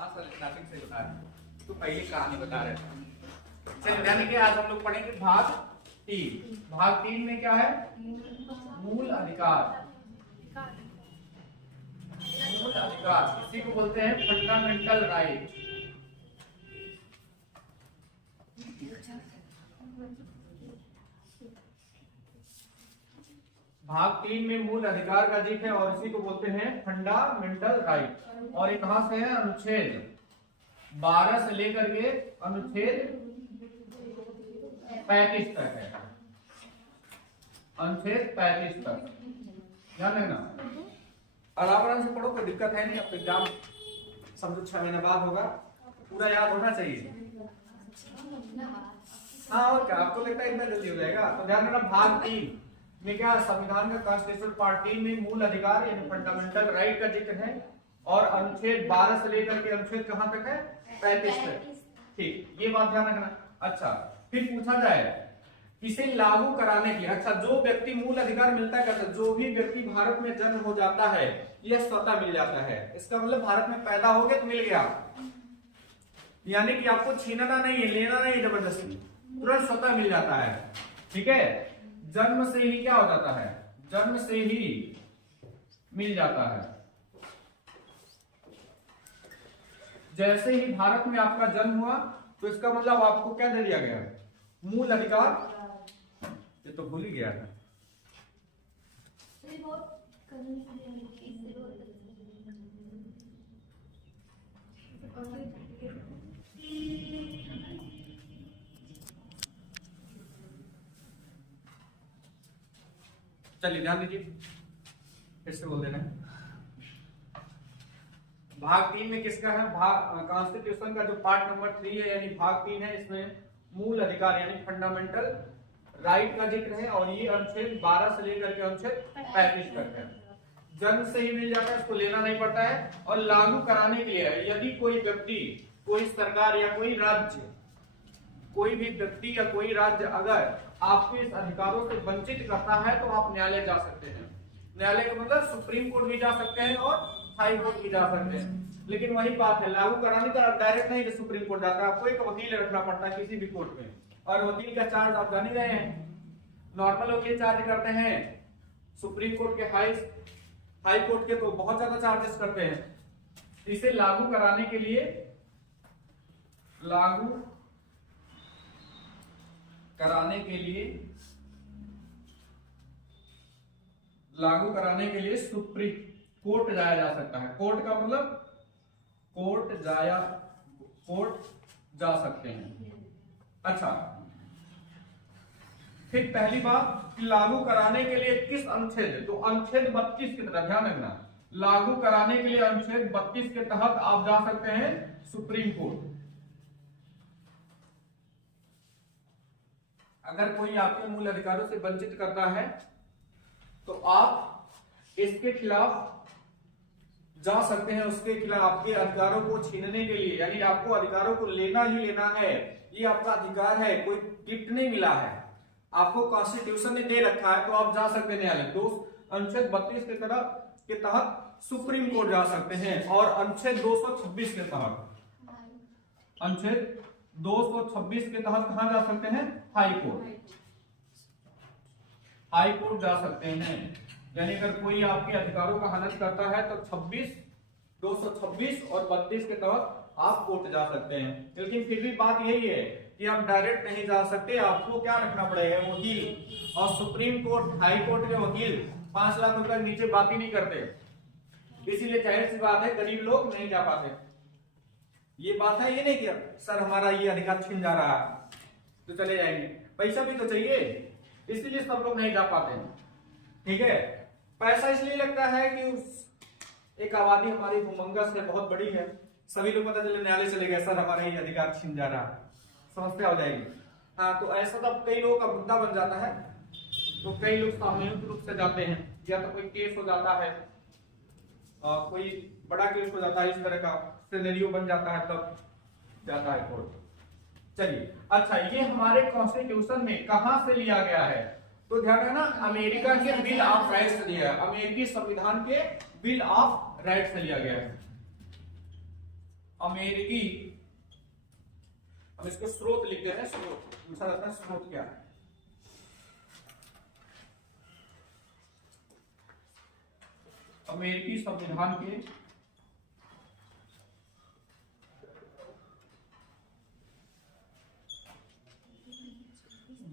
हाँ sir starting से बता रहे तो पहले कहानी बता रहे थे। चलिए ध्यान रखिए, आज हम लोग पढ़ेंगे भाग 3। भाग 3 में क्या है? मूल अधिकार। मूल अधिकार इसी को बोलते हैं फंडामेंटल राइट। भाग 3 में मूल अधिकार का जिक्र है और इसी को बोलते हैं फंडामेंटल राइट। और ये कहां से है? अनुच्छेद 12 से लेकर के अनुच्छेद 35 तक है। अनुच्छेद 35 तक ध्यान रखना। आराम से पढ़ो, कोई दिक्कत है नहीं। अब एग्जाम समझो 6 महीने बाद होगा, पूरा याद होना चाहिए। हाँ और क्या आपको लगता है इतना जल्दी हो जाएगा? तो ध्यान रखना, भाग 3 में क्या संविधान का कॉन्स्टिट्यूशनल पार्ट 3 में मूल अधिकार यानी फंडामेंटल राइट का जिक्र है और अनुच्छेद 12 से लेकर के अनुच्छेद कहां तक है? 35 तक। ठीक, ये बात ध्यान रखना। अच्छा, फिर पूछा जाए इसे लागू कराने के लिए। अच्छा, जो व्यक्ति मूल अधिकार मिलता है, जो भी व्यक्ति भारत में जन्म हो जाता है यह स्वतः मिल जाता है। इसका मतलब भारत में पैदा हो गया तो मिल गया, यानी कि आपको छीनना नहीं है, लेना नहीं है जबरदस्ती, तुरंत स्वतः मिल जाता है। ठीक है, जन्म से ही क्या हो जाता है? जन्म से ही मिल जाता है। जैसे ही भारत में आपका जन्म हुआ तो इसका मतलब आपको क्या दे दिया गया? मूल अधिकार। ये तो भूल ही गया था। चलिए ध्यान दीजिए, फिर से बोल देना। भाग 3 में किसका है? भाग कॉन्स्टिट्यूशन का जो पार्ट नंबर 3 है यानी भाग 3 है, इसमें मूल अधिकार यानी फंडामेंटल राइट का जिक्र है और ये अनुच्छेद 12 से लेकर के अनुच्छेद 35 तक है। जन्म से ही मिल जाता है, इसको लेना नहीं पड़ता है। और लागू कराने के लिए यदि कोई व्यक्ति, कोई सरकार या कोई राज्य, कोई भी व्यक्ति या कोई राज्य अगर आपको इस अधिकारों से वंचित करता है तो आप न्यायालय जा सकते हैं। न्यायालय का मतलब सुप्रीम कोर्ट भी जा सकते हैं और हाई कोर्ट भी जा सकते हैं। लेकिन वही बात है, लागू कराने का डायरेक्ट नहीं कि सुप्रीम कोर्ट जाता है, आपको एक वकील रखना पड़ता है किसी भी कोर्ट में। और वकील का चार्ज आप जान ही रहे हैं, नॉर्मल वकील चार्ज करते हैं, सुप्रीम कोर्ट के हाई कोर्ट के तो बहुत ज्यादा चार्जेस करते हैं। इसे लागू कराने के लिए, लागू कराने के लिए सुप्रीम कोर्ट जाया जा सकता है। कोर्ट का मतलब कोर्ट जा सकते हैं। अच्छा, फिर पहली बात कि लागू कराने के लिए किस अनुच्छेद? तो अनुच्छेद 32 की तरफ ध्यान रखना। लागू कराने के लिए अनुच्छेद 32 के तहत आप जा सकते हैं सुप्रीम कोर्ट। अगर कोई आपके मूल अधिकारों से वंचित करता है तो आप इसके खिलाफ जा सकते हैं, उसके खिलाफ आपके अधिकारों को छीनने के लिए, यानी आपको अधिकारों को लेना ही लेना है, ये आपका अधिकार है, कोई गिफ्ट नहीं मिला है, आपको कॉन्स्टिट्यूशन ने दे रखा है, तो आप जा सकते हैं न्यायालय। तो अनुच्छेद 32 के तहत सुप्रीम कोर्ट जा सकते हैं और अनुच्छेद 226 के तहत, अनुच्छेद 226 के तहत कहां जा सकते हैं? High court. हाई कोर्ट जा सकते हैं, यानी अगर कोई आपके अधिकारों का हनन करता है तो 226 और 32 के तहत आप कोर्ट जा सकते हैं। लेकिन फिर भी बात यही है कि आप डायरेक्ट नहीं जा सकते, आपको क्या रखना पड़ेगा? वकील। और सुप्रीम कोर्ट, हाई कोर्ट के वकील 5 लाख रुपए नीचे बात ही नहीं करते, इसीलिए जाहिर सी बात है गरीब लोग नहीं जा पाते। ये बात है, ये नहीं कि सर हमारा ये अधिकार छिन जा रहा है तो चले जाएंगे, पैसा भी तो चाहिए, इसीलिए सब लोग नहीं जा पाते हैं। ठीक है, पैसा इसलिए लगता है कि एक आबादी हमारी हुमंगस है, बहुत बड़ी है, सभी लोग पता चले न्यायालय चले गए, सर हमारा ये अधिकार छिन जा रहा है, समस्या हो जाएगी। हाँ, तो ऐसा तब कई लोगों का मुद्दा बन जाता है, तो कई लोग सामूहिक रूप से जाते हैं, या तो कोई केस हो जाता है, कोई बड़ा केस हो जाता है, इस तरह का सिनेरियो बन जाता है, तब जाता है कोर्ट। चलिए, अच्छा, ये हमारे कॉन्स्टिट्यूशन में कहां से लिया गया है? तो ध्यान रखना, अमेरिका के बिल ऑफ राइट्स से लिया है, अमेरिकी संविधान के बिल ऑफ राइट्स से लिया गया है। अमेरिकी, हम इसको स्रोत लिखते हैं, स्रोत पूछा जाता है स्रोत क्या है। अमेरिकी संविधान के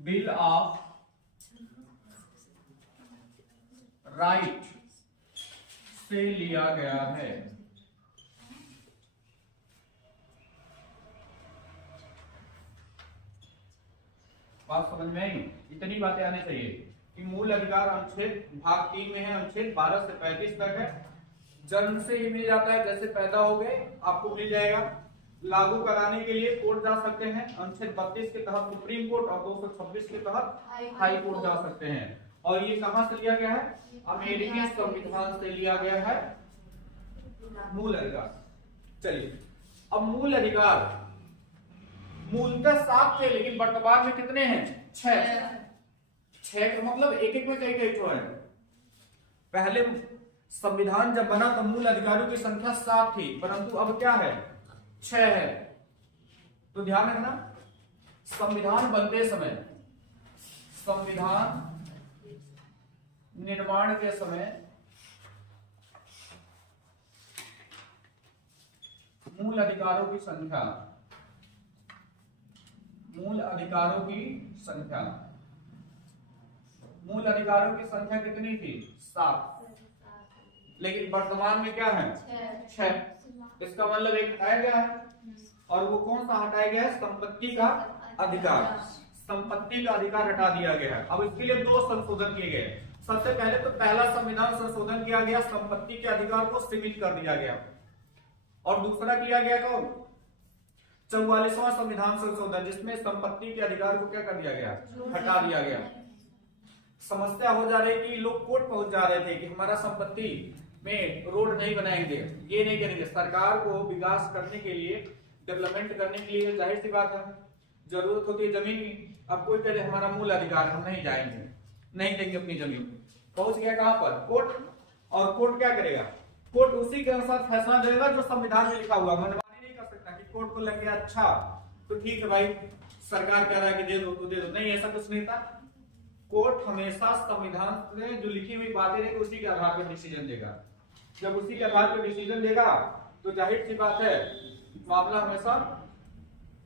बिल ऑफ राइट से लिया गया है। बात समझ में आई? इतनी बातें आनी चाहिए कि मूल अधिकार अनुच्छेद भाग 3 में है, अनुच्छेद 12 से 35 तक है। जन्म से ही मिल जाता है, जैसे पैदा हो गए आपको मिल जाएगा। लागू कराने के लिए कोर्ट जा सकते हैं, अनुच्छेद 32 के तहत सुप्रीम कोर्ट और 226 के तहत हाई कोर्ट जा सकते हैं। और ये कहां से लिया गया है? अमेरिकी संविधान से लिया गया है मूल अधिकार। चलिए, अब मूल अधिकार मूलतः 7 थे, लेकिन वर्तमान में कितने हैं? 6 का मतलब एक एक में कई ठो है। पहले संविधान जब बना तो मूल अधिकारों की संख्या 7 थी, परंतु अब क्या है? 6 है। तो ध्यान रखना, संविधान बनते समय, संविधान निर्माण के समय मूल अधिकारों की संख्या, मूल अधिकारों की संख्या, मूल अधिकारों की संख्या कितनी थी? 7। लेकिन वर्तमान में क्या है? 6। इसका मतलब एक हटाया गया है, और वो कौन सा हटाया गया है? संपत्ति का अधिकार। संपत्ति का अधिकार हटा दिया गया है। अब इसके लिए 2 संशोधन किए गए। सबसे पहले तो पहला संविधान संशोधन किया गया, संपत्ति के अधिकार को सीमित कर दिया गया। और दूसरा किया गया कौन? 44वां संविधान संशोधन, जिसमें संपत्ति के अधिकार को क्या कर दिया गया? हटा दिया गया। समस्या हो जा रही कि लोग कोर्ट पहुंच जा रहे थे कि हमारा संपत्ति में रोड नहीं बनाएंगे, ये नहीं करेंगे। सरकार को विकास करने के लिए, डेवलपमेंट करने के लिए जाहिर सी बात है जरूरत होती है जमीन की। अब कोई कहे हमारा मूल अधिकार, हम नहीं जाएंगे, नहीं देंगे अपनी जमीन। पहुंच गया कहां पर? कोर्ट। और कोर्ट क्या करेगा? कोर्ट उसी के अनुसार फैसला देगा जो संविधान में लिखा हुआ। मनमानी नहीं कर सकता कि कोर्ट को लग गया अच्छा तो ठीक है भाई, सरकार कह रहा है कि दे दो तो दे दो। नहीं, ऐसा कुछ नहीं था। कोर्ट हमेशा संविधान में जो लिखी हुई बातें रहेगी उसी के आधार पर डिसीजन देगा। जब उसी के आधार पर डिसीजन देगा तो जाहिर सी बात है मामला हमेशा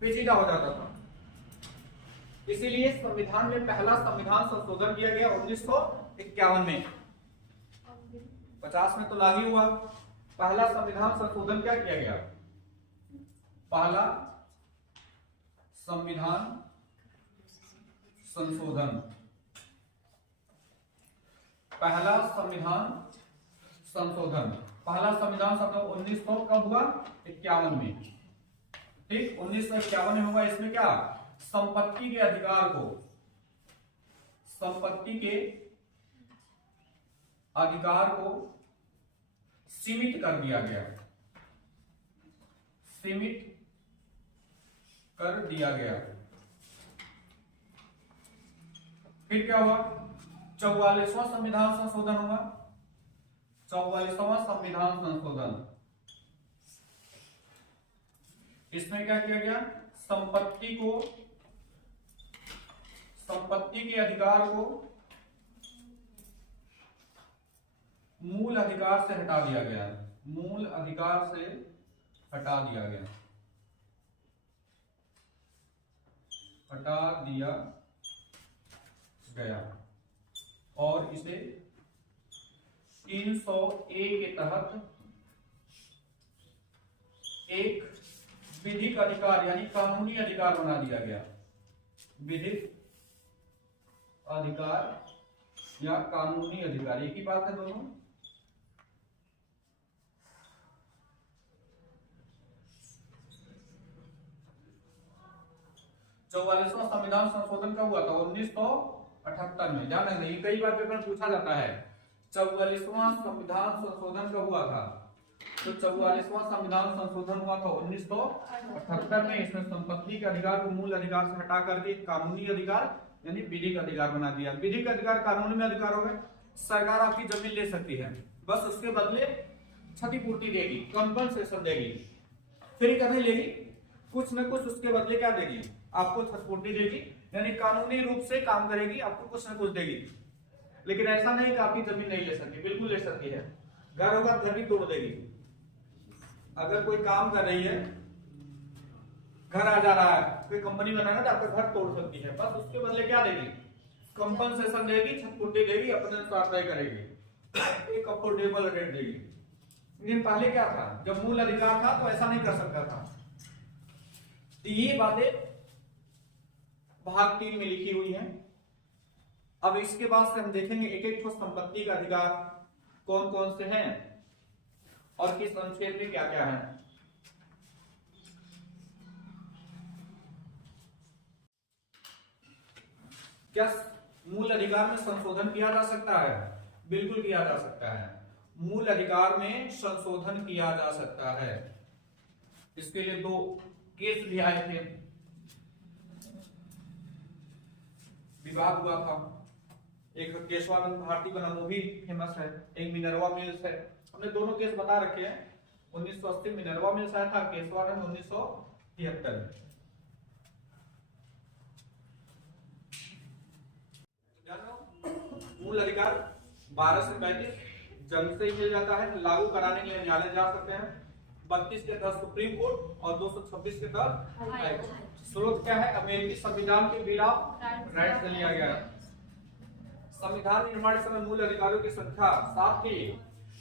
पेचीदा हो जाता था। इसीलिए संविधान में पहला संविधान संशोधन किया गया 1951 में। 50 में तो लागू हुआ। पहला संविधान संशोधन क्या किया गया? पहला संविधान संशोधन, पहला संविधान संशोधन, पहला संविधान संशोधन 1900 कब हुआ? 51 में। ठीक, 1951 में हुआ। इसमें क्या? संपत्ति के अधिकार को, संपत्ति के अधिकार को सीमित कर दिया गया, सीमित कर दिया गया। फिर क्या हुआ? 44वां संविधान संशोधन हुआ। 44वां संविधान संशोधन, इसमें क्या किया गया? संपत्ति को, संपत्ति के अधिकार को मूल अधिकार से हटा दिया गया, मूल अधिकार से हटा दिया गया, हटा दिया गया। और इसे 300A के तहत एक विधिक अधिकार यानी कानूनी अधिकार बना दिया गया। विधिक अधिकार या कानूनी अधिकार, एक ही बात है दोनों। चौवालीसवां संविधान संशोधन कब हुआ था? 1978 में। ध्यान रखना, ये कई बार पेपर में पूछा जाता है 44वां संविधान संशोधन कब हुआ था? तो 44वां संविधान संशोधन हुआ था 1978 में। इसमें संपत्ति के अधिकार को मूल अधिकार से हटा करके कानूनी अधिकार यानी विधिक अधिकार बना दिया। विधिक अधिकार कानून में अधिकार हो गए। सरकार आपकी जमीन ले सकती है, बस उसके बदले क्षतिपूर्ति देगी, कंपनसेशन देगी। फ्री करने लेगी, कुछ न कुछ उसके बदले क्या देगी, आपको क्षतिपूर्ति देगी, यानी कानूनी रूप से काम करेगी, आपको कुछ न कुछ देगी। लेकिन ऐसा नहीं कि आपकी जमीन नहीं ले सकती, बिल्कुल ले सकती है। घर होगा घर भी तोड़ देगी। अगर कोई काम कर रही है, घर आ जा रहा है, कोई कंपनी बनाना तो आपका घर तोड़ सकती है, बस उसके बदले क्या देगी, कंपनसेशन देगी, क्षतिपूर्ति देगी, अपने अनुसार तय करेगी, एक अफोर्डेबल रेट देगी। लेकिन पहले क्या था, जब मूल अधिकार था तो ऐसा नहीं कर सकता था। तो ये बातें भाग 3 में लिखी हुई हैं। अब इसके बाद से हम देखेंगे एक एक संपत्ति का अधिकार कौन कौन से हैं और किस अनुच्छेद में क्या क्या है। क्या मूल अधिकार में संशोधन किया जा सकता है? बिल्कुल किया जा सकता है। मूल अधिकार में संशोधन किया जा सकता है। इसके लिए 2 केस भी आए थे, विवाद हुआ था। एक केशवानंद भारती बना, वो भी फेमस है, एक मिनरवा मिल्स है। हमने दोनों केस बता रखे हैं। 1980 मिनरवा मिल्स आया था, केशवानंद 1973। मूल अधिकार 12 से 35 जन्म से ही मिल जाता है, लागू कराने के लिए न्यायालय जा सकते हैं। 32 के तहत सुप्रीम कोर्ट और 226 के तहत हाई कोर्ट। स्रोत क्या है, अमेरिकी संविधान के बिल ऑफ राइट्स से लिया गया है। संविधान निर्माण के समय मूल अधिकारों की संख्या 7 थी,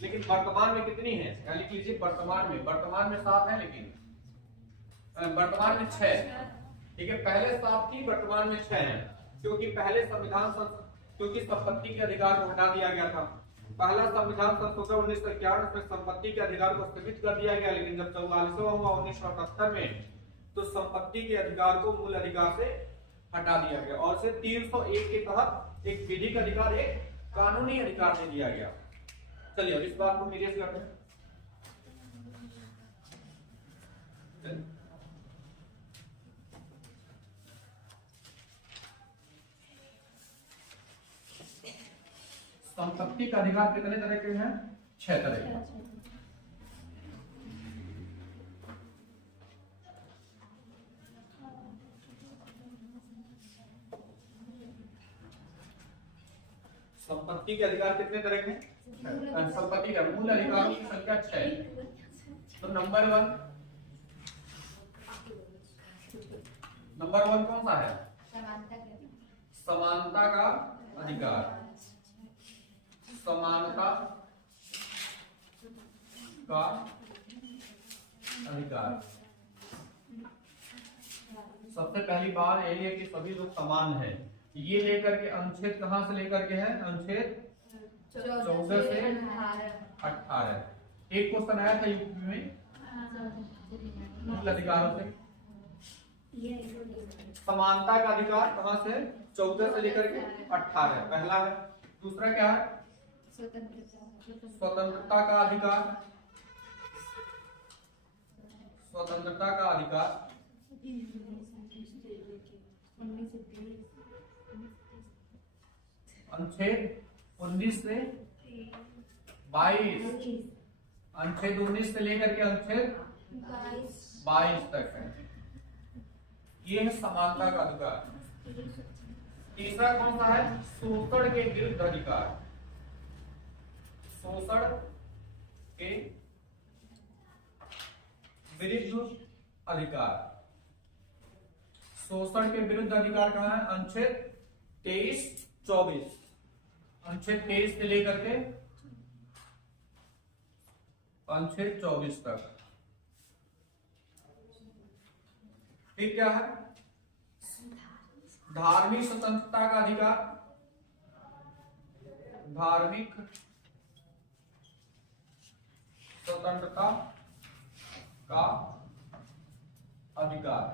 लेकिन वर्तमान में कितनी है, या लिख लीजिए वर्तमान में 7 है, लेकिन वर्तमान में 6। ठीक है, पहले 7 थी, वर्तमान में 6 है, क्योंकि पहले क्योंकि संपत्ति के अधिकार को हटा दिया गया था। पहला संविधान संशोधन 1951 में संपत्ति के अधिकार को स्थगित कर दिया गया, लेकिन जब 44वां हुआ 1978 में, तो संपत्ति के अधिकार को मूल अधिकार से हटा दिया गया और से 301 के तहत एक विधिक अधिकार, एक कानूनी अधिकार दे दिया गया। चलिए अब इस बात को निरेश करते हैं। संपत्ति का अधिकार कितने तरह के हैं, 6 तरह के। संपत्ति के अधिकार कितने तरह के हैं? संपत्ति का मूल अधिकारों की संख्या 6। तो नंबर 1 कौन सा है? समानता का अधिकार। समानता का अधिकार। सबसे पहली बात यही है कि सभी लोग समान हैं। ये लेकर के अनुच्छेद कहां से लेकर के है? अनुच्छेद 14 से 18। एक क्वेश्चन आया था यूपी में मूल अधिकारों से। समानता का अधिकार कहां से? 14 से लेकर के 18 पहला है। दूसरा क्या है? स्वतंत्रता का अधिकार। स्वतंत्रता का अधिकार अनुच्छेद 19 से 22। अनुच्छेद 19 से लेकर के अनुच्छेद 22 तक है। ये है समानता का अधिकार। तीसरा कौन सा है? शोषण के विरुद्ध अधिकार। शोषण के विरुद्ध अधिकार। शोषण के विरुद्ध अधिकार कहां है? अनुच्छेद 23-24। अनुच्छेद 23 से लेकर के अनुच्छेद 24 तक। फिर क्या है? धार्मिक स्वतंत्रता का अधिकार। धार्मिक स्वतंत्रता का अधिकार।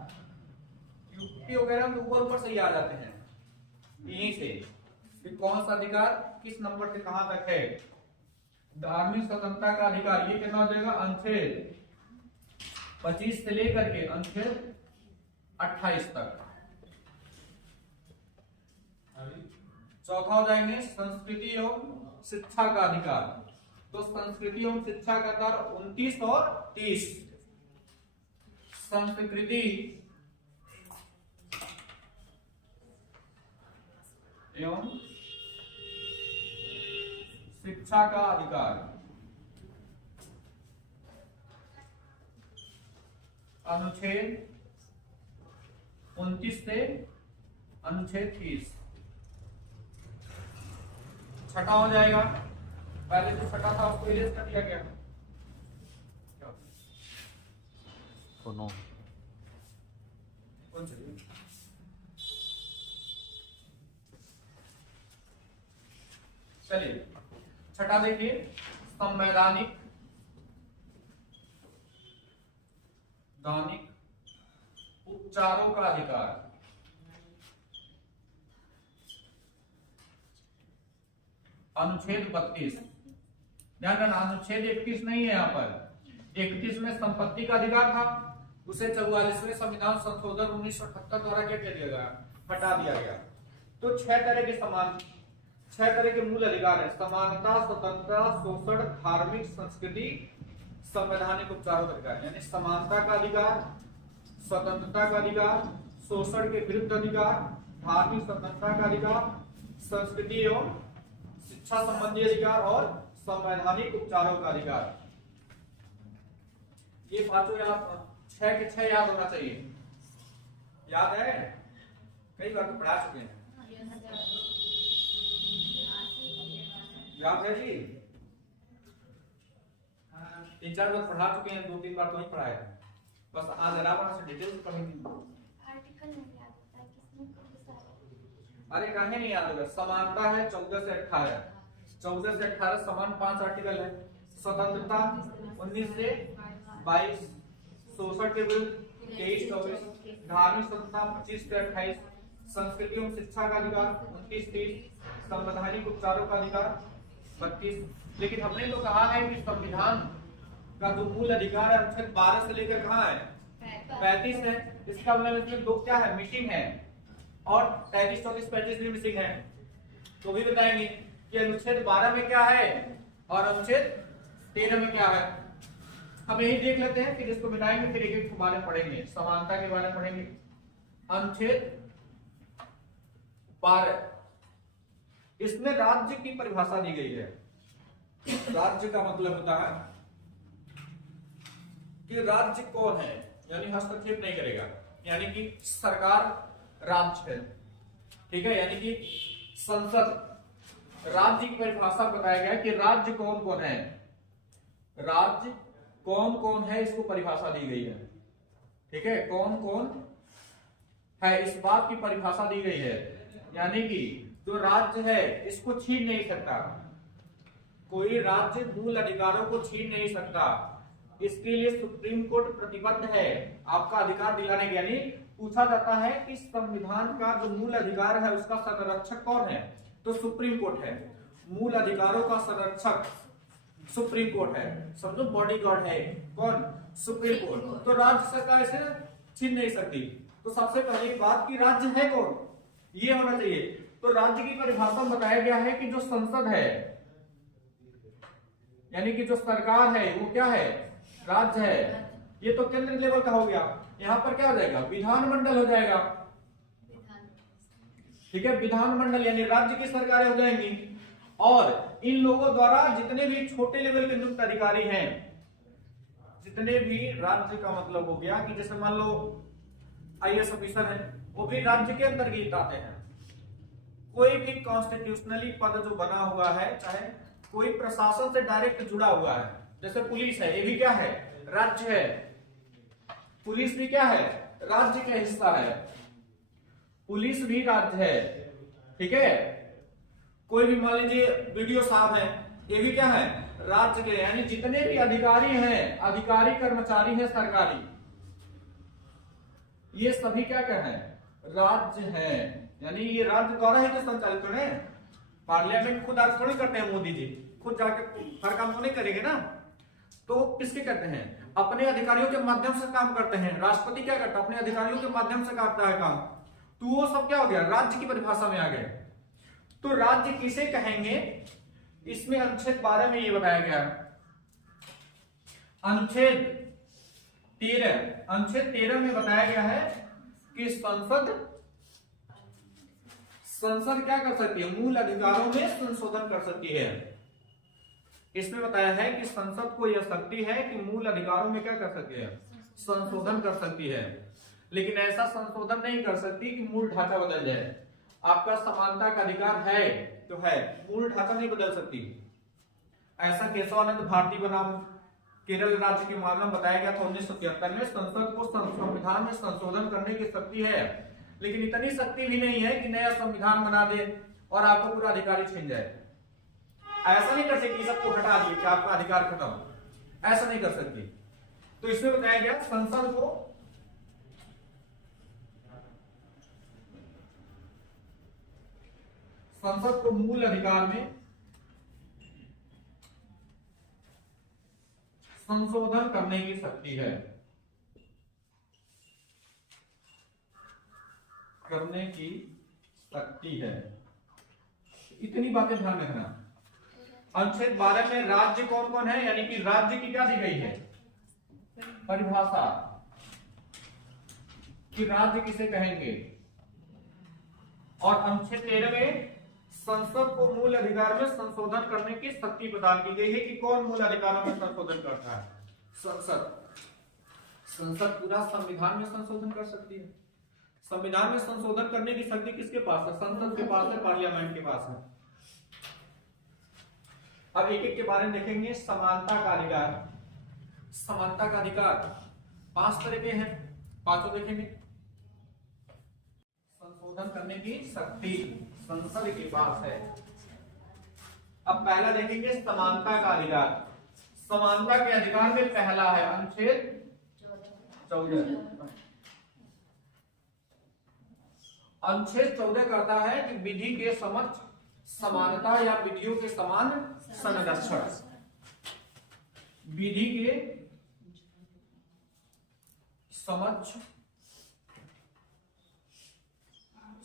यूपी वगैरह में ऊपर ऊपर से ही आ जाते हैं यहीं से कि कौन सा अधिकार किस नंबर से कहां तक है। धार्मिक स्वतंत्रता का अधिकार ये कितना हो जाएगा? अनुच्छेद 25 से लेकर के अनुच्छेद 28 तक। चौथा हो जाएंगे संस्कृति एवं शिक्षा का अधिकार। तो संस्कृति एवं शिक्षा का दर 29 और 30। संस्कृति एवं शिक्षा का अधिकार। अनुच्छेद 29 से अनुच्छेद 30। छठा हो जाएगा, पहले जो छठा था उसको इरेज कर दिया गया। नो कौन सी? चलिए छठा देखिए, संवैधानिक उपचारों का अधिकार। अनुच्छेद 32। ध्यान रखना, अनुच्छेद 31 नहीं है यहाँ पर। 31 में संपत्ति का अधिकार था, उसे 44वें संविधान संशोधन 1978 द्वारा क्या किया गया, हटा दिया गया। तो 6 तरह के मूल अधिकार है: समानता, स्वतंत्रता, शोषण, धार्मिक, संस्कृति, संवैधानिक उपचारों का अधिकार। यानी समानता का अधिकार, स्वतंत्रता का अधिकार, शोषण के विरुद्ध अधिकार, धार्मिक स्वतंत्रता का अधिकार, संस्कृति एवं शिक्षा संबंधी अधिकार और संवैधानिक उपचारों का अधिकार। ये पांचों याद, 6 के 6 याद होना चाहिए। याद है? कई बार तो पढ़ा चुके हैं। याद है जी? 3-4 बार पढ़ा चुके हैं, 2-3 बार तो नहीं पढ़ाया। बस आज आराम से डिटेल पढ़ेंगे। अरे काहे नहीं याद होगा? समानता है 14 से 18, 14 से 18 समान 5 आर्टिकल है। स्वतंत्रता 19 से 22, शोषण के विरुद्ध 23-24, धार्मिक स्वतंत्रता 25 से 28, संस्कृति एवं शिक्षा का अधिकार 29-30, संवैधानिक उपचारों का अधिकार 32। लेकिन हमने तो कहा है कि संविधान का जो मूल अधिकार है अनुच्छेद 12 से लेकर कहाँ है, 35 है। इसका मतलब इसमें दो क्या है, मिसिंग है, और 33, 34, 35 भी मिसिंग है। तो भी बताएंगे कि अनुच्छेद 12 में क्या है और अनुच्छेद 13 में क्या है। हम यही देख लेते हैं, फिर इसको मिलाएंगे, फिर एक एक के बारे में पढ़ेंगे, समानता के बारे में पढ़ेंगे। अनुच्छेद 12, इसमें राज्य की परिभाषा दी गई है। राज्य का मतलब होता है कि राज्य कौन है, यानी हस्तक्षेप नहीं करेगा, यानी कि सरकार राज्य है, ठीक है। यानी कि संसद, राज्य की परिभाषा बताया गया कि राज्य कौन कौन है, राज्य कौन कौन है, इसको परिभाषा दी गई है, ठीक है। कौन कौन है इस बात की परिभाषा दी गई है, यानी कि जो राज्य है इसको छीन नहीं सकता, कोई राज्य मूल अधिकारों को छीन नहीं सकता। इसके लिए सुप्रीम कोर्ट प्रतिबद्ध है आपका अधिकार दिलाने के। यानी पूछा जाता है कि संविधान का जो मूल अधिकार है उसका संरक्षक कौन है, तो सुप्रीम कोर्ट है। मूल अधिकारों का संरक्षक सुप्रीम कोर्ट है, समझो बॉडी गार्ड है कौन, सुप्रीम कोर्ट। तो राज्य सरकार इसे छीन नहीं सकती। तो सबसे पहले बात की राज्य है कौन, ये होना चाहिए। तो राज्य की परिभाषा में बताया गया है कि जो संसद है, यानी कि जो सरकार है वो क्या है, राज्य है। ये तो केंद्र लेवल का हो गया। यहाँ पर क्या हो जाएगा, विधानमंडल हो जाएगा, ठीक है। विधानमंडल यानी राज्य की सरकारें हो जाएंगी, और इन लोगों द्वारा जितने भी छोटे लेवल के नियुक्त अधिकारी हैं, जितने भी राज्य का मतलब हो गया कि जैसे मान लो आईएएस ऑफिसर है, वो भी राज्य के अंतर्गत आते हैं। कोई भी कॉन्स्टिट्यूशनली पद जो बना हुआ है, चाहे कोई प्रशासन से डायरेक्ट जुड़ा हुआ है, जैसे पुलिस है, ये भी क्या है, राज्य है। पुलिस भी क्या है, राज्य का हिस्सा है, पुलिस भी राज्य है, ठीक है। कोई भी मान लीजिए बीडीओ साहब है, ये भी क्या है, राज्य के। यानी जितने भी अधिकारी हैं, अधिकारी कर्मचारी हैं सरकारी, ये सभी क्या हैं, राज्य हैं। यानी ये राज्य द्वारा ही तो संचालित हो रहे हैं। पार्लियामेंट खुद आज थोड़ी करते हैं, मोदी जी खुद जाके हर काम तो नहीं करेंगे ना। तो किसके करते हैं, अपने अधिकारियों के माध्यम से काम करते हैं। राष्ट्रपति क्या करता है, अपने अधिकारियों के माध्यम से करता है काम। तो वो सब क्या हो गया, राज्य की परिभाषा में आ गए। तो राज्य किसे कहेंगे, इसमें अनुच्छेद 12 में ये बताया गया है। अनुच्छेद 13 अनुच्छेद 13 में बताया गया है कि संसद क्या कर सकती है, मूल अधिकारों में संशोधन कर सकती है। इसमें बताया है कि संसद को यह शक्ति है कि मूल अधिकारों में क्या कर सकती है, संशोधन कर सकती है, लेकिन ऐसा संशोधन नहीं कर सकती कि मूल ढांचा बदल जाए। आपका समानता का अधिकार है तो है, मूल ढांचा नहीं बदल सकती। ऐसा केशवानंद भारती बनाम केरल राज्य के मामले में बताया गया था 1973 में। संसद को संविधान में संशोधन करने की शक्ति है, लेकिन इतनी शक्ति भी नहीं है कि नया संविधान बना दे और आपको पूरा अधिकार ही छीन जाए। ऐसा नहीं कर सकती सबको हटा दिए कि आपका अधिकार खत्म, ऐसा नहीं कर सकती। तो इसमें बताया गया संसद को मूल अधिकार में संशोधन करने की शक्ति है, इतनी बातें ध्यान रखना। अनुच्छेद 12 में राज्य कौन कौन है, यानी कि राज्य की क्या दी गई है, परिभाषा कि राज्य किसे कहेंगे। और अनुच्छेद 13 में संसद को मूल अधिकार में संशोधन करने की शक्ति प्रदान की गई है कि कौन मूल अधिकारों में संशोधन करता है, संसद पूरा संविधान में संशोधन कर सकती है। संविधान में संशोधन करने की शक्ति किसके पास है, संसद के पास है, पार्लियामेंट के पास है। अब एक एक के बारे में देखेंगे। समानता का अधिकार, समानता का अधिकार 5 तरह के हैं, पांचों देखेंगे। संशोधन करने की शक्ति संसद के पास है। अब पहला देखेंगे समानता का अधिकार। समानता के अधिकार में पहला है अनुच्छेद 14। अनुच्छेद 14 कहता है कि विधि के समक्ष समानता या विधियों के समान संरक्षण, विधि के समक्ष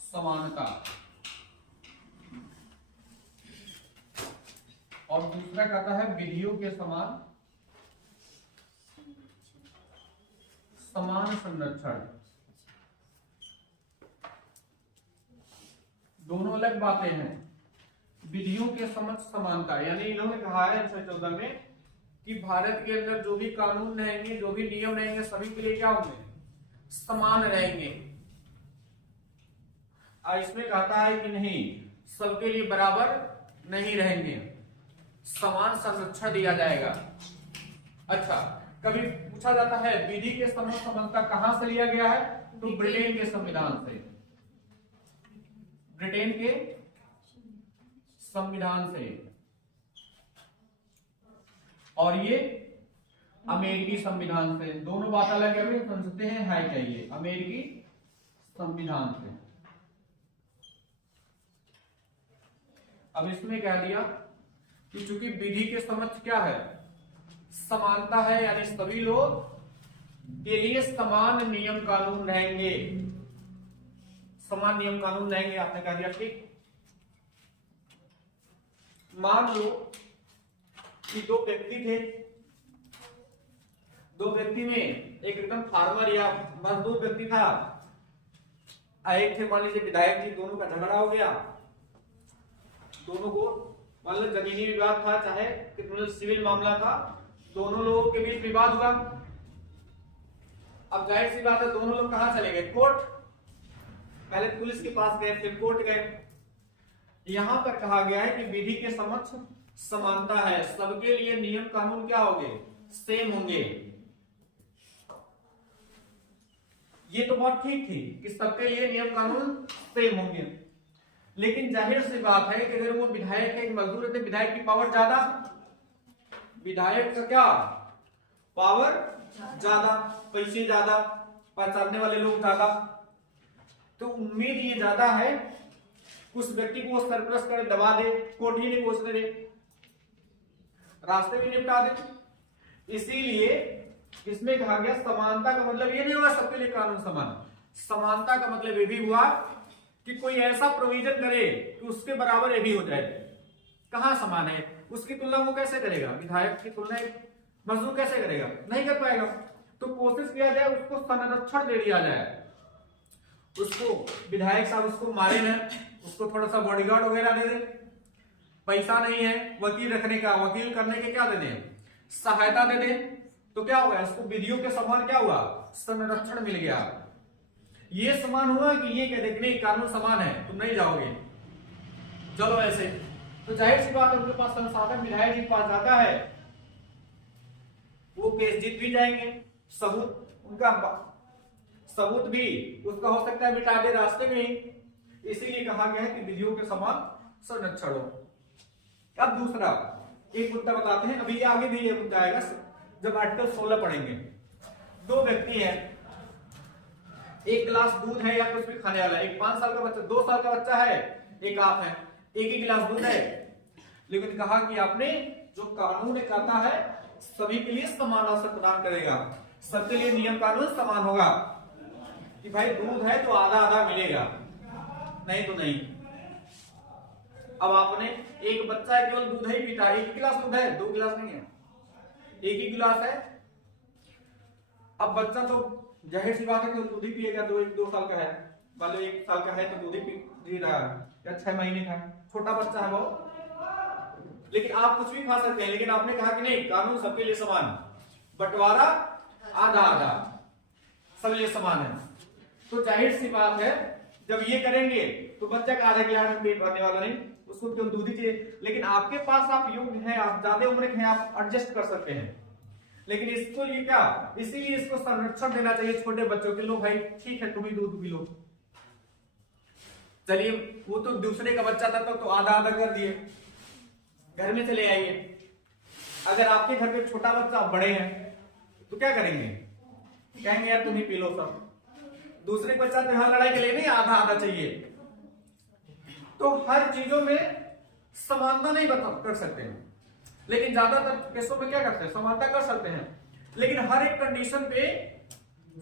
समानता, और दूसरा कहता है विधियों के समान संरक्षण। दोनों अलग बातें हैं। विधियों के समक्ष समानता यानी इन्होंने कहा है 14 में कि भारत के अंदर जो भी कानून रहेंगे, जो भी नियम रहेंगे, सभी के लिए क्या होंगे, समान रहेंगे। और इसमें कहता है कि नहीं, सबके लिए बराबर नहीं रहेंगे, समान संरक्षण दिया जाएगा। अच्छा, कभी पूछा जाता है विधि के समक्ष समानता कहां से लिया गया है, तो ब्रिटेन के संविधान से, ब्रिटेन के संविधान से, और ये अमेरिकी संविधान से। दोनों बात अलग है, समझते हैं, है क्या ये अमेरिकी संविधान से। अब इसमें कह दिया कि चूंकि विधि के समक्ष क्या है, समानता है, यानी सभी लोग के लिए समान नियम कानून रहेंगे, समान नियम कानून रहेंगे। आपने कह दिया ठीक। मान लो कि दो व्यक्ति थे, दो व्यक्ति में एक एकदम फार्मर या मजदूर व्यक्ति था, एक थे मान लीजिए विधायक जी, दोनों का झगड़ा हो गया, दोनों को मतलब जमीनी विवाद था, चाहे कितना सिविल मामला था, दोनों लोगों के बीच विवाद हुआ। अब जाहिर सी बात है, दोनों लोग कहां चले गए, कोर्ट। पहले पुलिस के पास गए, फिर कोर्ट गए। यहां पर कहा गया है कि विधि के समक्ष समानता है, सबके लिए नियम कानून क्या होंगे, सेम होंगे। ये तो बात ठीक थी कि सबके लिए नियम कानून सेम होंगे, लेकिन जाहिर सी बात है कि अगर वो विधायक है, मजदूर है, तो विधायक की पावर ज्यादा, विधायक का क्या पावर ज्यादा, पैसे ज्यादा, पहचानने वाले लोग ज्यादा, तो उम्मीद ये ज्यादा है उस व्यक्ति को सरप्लस कर दबा दे, कोर्ट ही नहीं पहुंचने दे, रास्ते भी निपटा दे। इसीलिए इसमें कहा गया समानता का मतलब ये नहीं हुआ सबके लिए कानून समान, समानता का मतलब ये भी हुआ कि कोई ऐसा प्रोविजन करे कि उसके बराबर ये भी हो जाए। कहां समान है, उसकी तुलना वो कैसे करेगा, विधायक की तुलना मजदूर कैसे करेगा, नहीं कर पाएगा। तो कोशिश किया जाए उसको संरक्षण दे दिया जाए, उसको विधायक साहब उसको मारे ना, उसको थोड़ा सा बॉडीगार्ड वगैरह दे दे, पैसा नहीं है वकील रखने का, वकील करने के क्या दे दे, सहायता दे दे, तो क्या होगा, इसको विधियों के समान क्या हुआ, संरक्षण मिल गया। ये समान हुआ कि ये कह दे नहीं कानून समान है तुम नहीं जाओगे, चलो ऐसे, तो जाहिर सी बात है उनके पास संसाधन विधायक जी के पास जाता है, वो केस जीत भी जाएंगे, सबूत उनका सबूत भी उसका हो सकता है मिटा दे रास्ते में ही, इसीलिए कहा गया है कि विधियों के समान संरक्षण हो। अब दूसरा एक मुद्दा बताते हैं, अभी आगे भी ये मुद्दा आएगा जब आर्टिकल 16 पढ़ेंगे। दो व्यक्ति हैं, एक गिलास दूध है या कुछ भी खाने वाला है, एक 5 साल का बच्चा, 2 साल का बच्चा है, एक आप है, एक ही गिलास दूध है, लेकिन कहा कि आपने जो कानून कहता है सभी के लिए समान अवसर प्रदान करेगा, सबके लिए नियम कानून समान होगा, कि भाई दूध है तो आधा आधा मिलेगा, नहीं तो नहीं। अब आपने एक बच्चा है केवल दूध ही पीता है, एक ही गिलास दूध है, 2 गिलास नहीं है, एक ही गिलास है। अब बच्चा तो जाहिर सी बात है कि दूध ही पिएगा, 2 साल का है, मान लो 1 साल का है तो दूध ही पी रहा है, या 6 महीने का है, छोटा बच्चा है वो, लेकिन आप कुछ भी खा सकते हैं, लेकिन आपने कहा कि नहीं कानून सबके लिए समान, बंटवारा आधा आधा सबके लिए समान है, तो जाहिर सी बात है जब ये करेंगे तो बच्चा का आधा गिलास में पेट भरने वाला नहीं, उसको केवल दूध ही चाहिए। लेकिन आपके पास आप योग्य हैं, आप ज्यादा उम्र के हैं, आप एडजस्ट कर सकते हैं, लेकिन इसको ये क्या, इसीलिए इसको संरक्षण देना चाहिए छोटे बच्चों के, लो भाई ठीक है तुम ही दूध पी लो, चलिए वो तो दूसरे का बच्चा था तो आधा आधा कर दिए, घर में चले आइए। अगर आपके घर पे छोटा बच्चा बड़े हैं तो क्या करेंगे, कहेंगे यार तुम ही पी लो सब, दूसरे बच्चा तो यहाँ लड़ाई के लिए नहीं आधा आधा चाहिए। तो हर चीजों में समानता नहीं कर सकते हैं, लेकिन ज्यादातर केसों में क्या करते हैं, समानता कर सकते हैं, लेकिन हर एक कंडीशन पे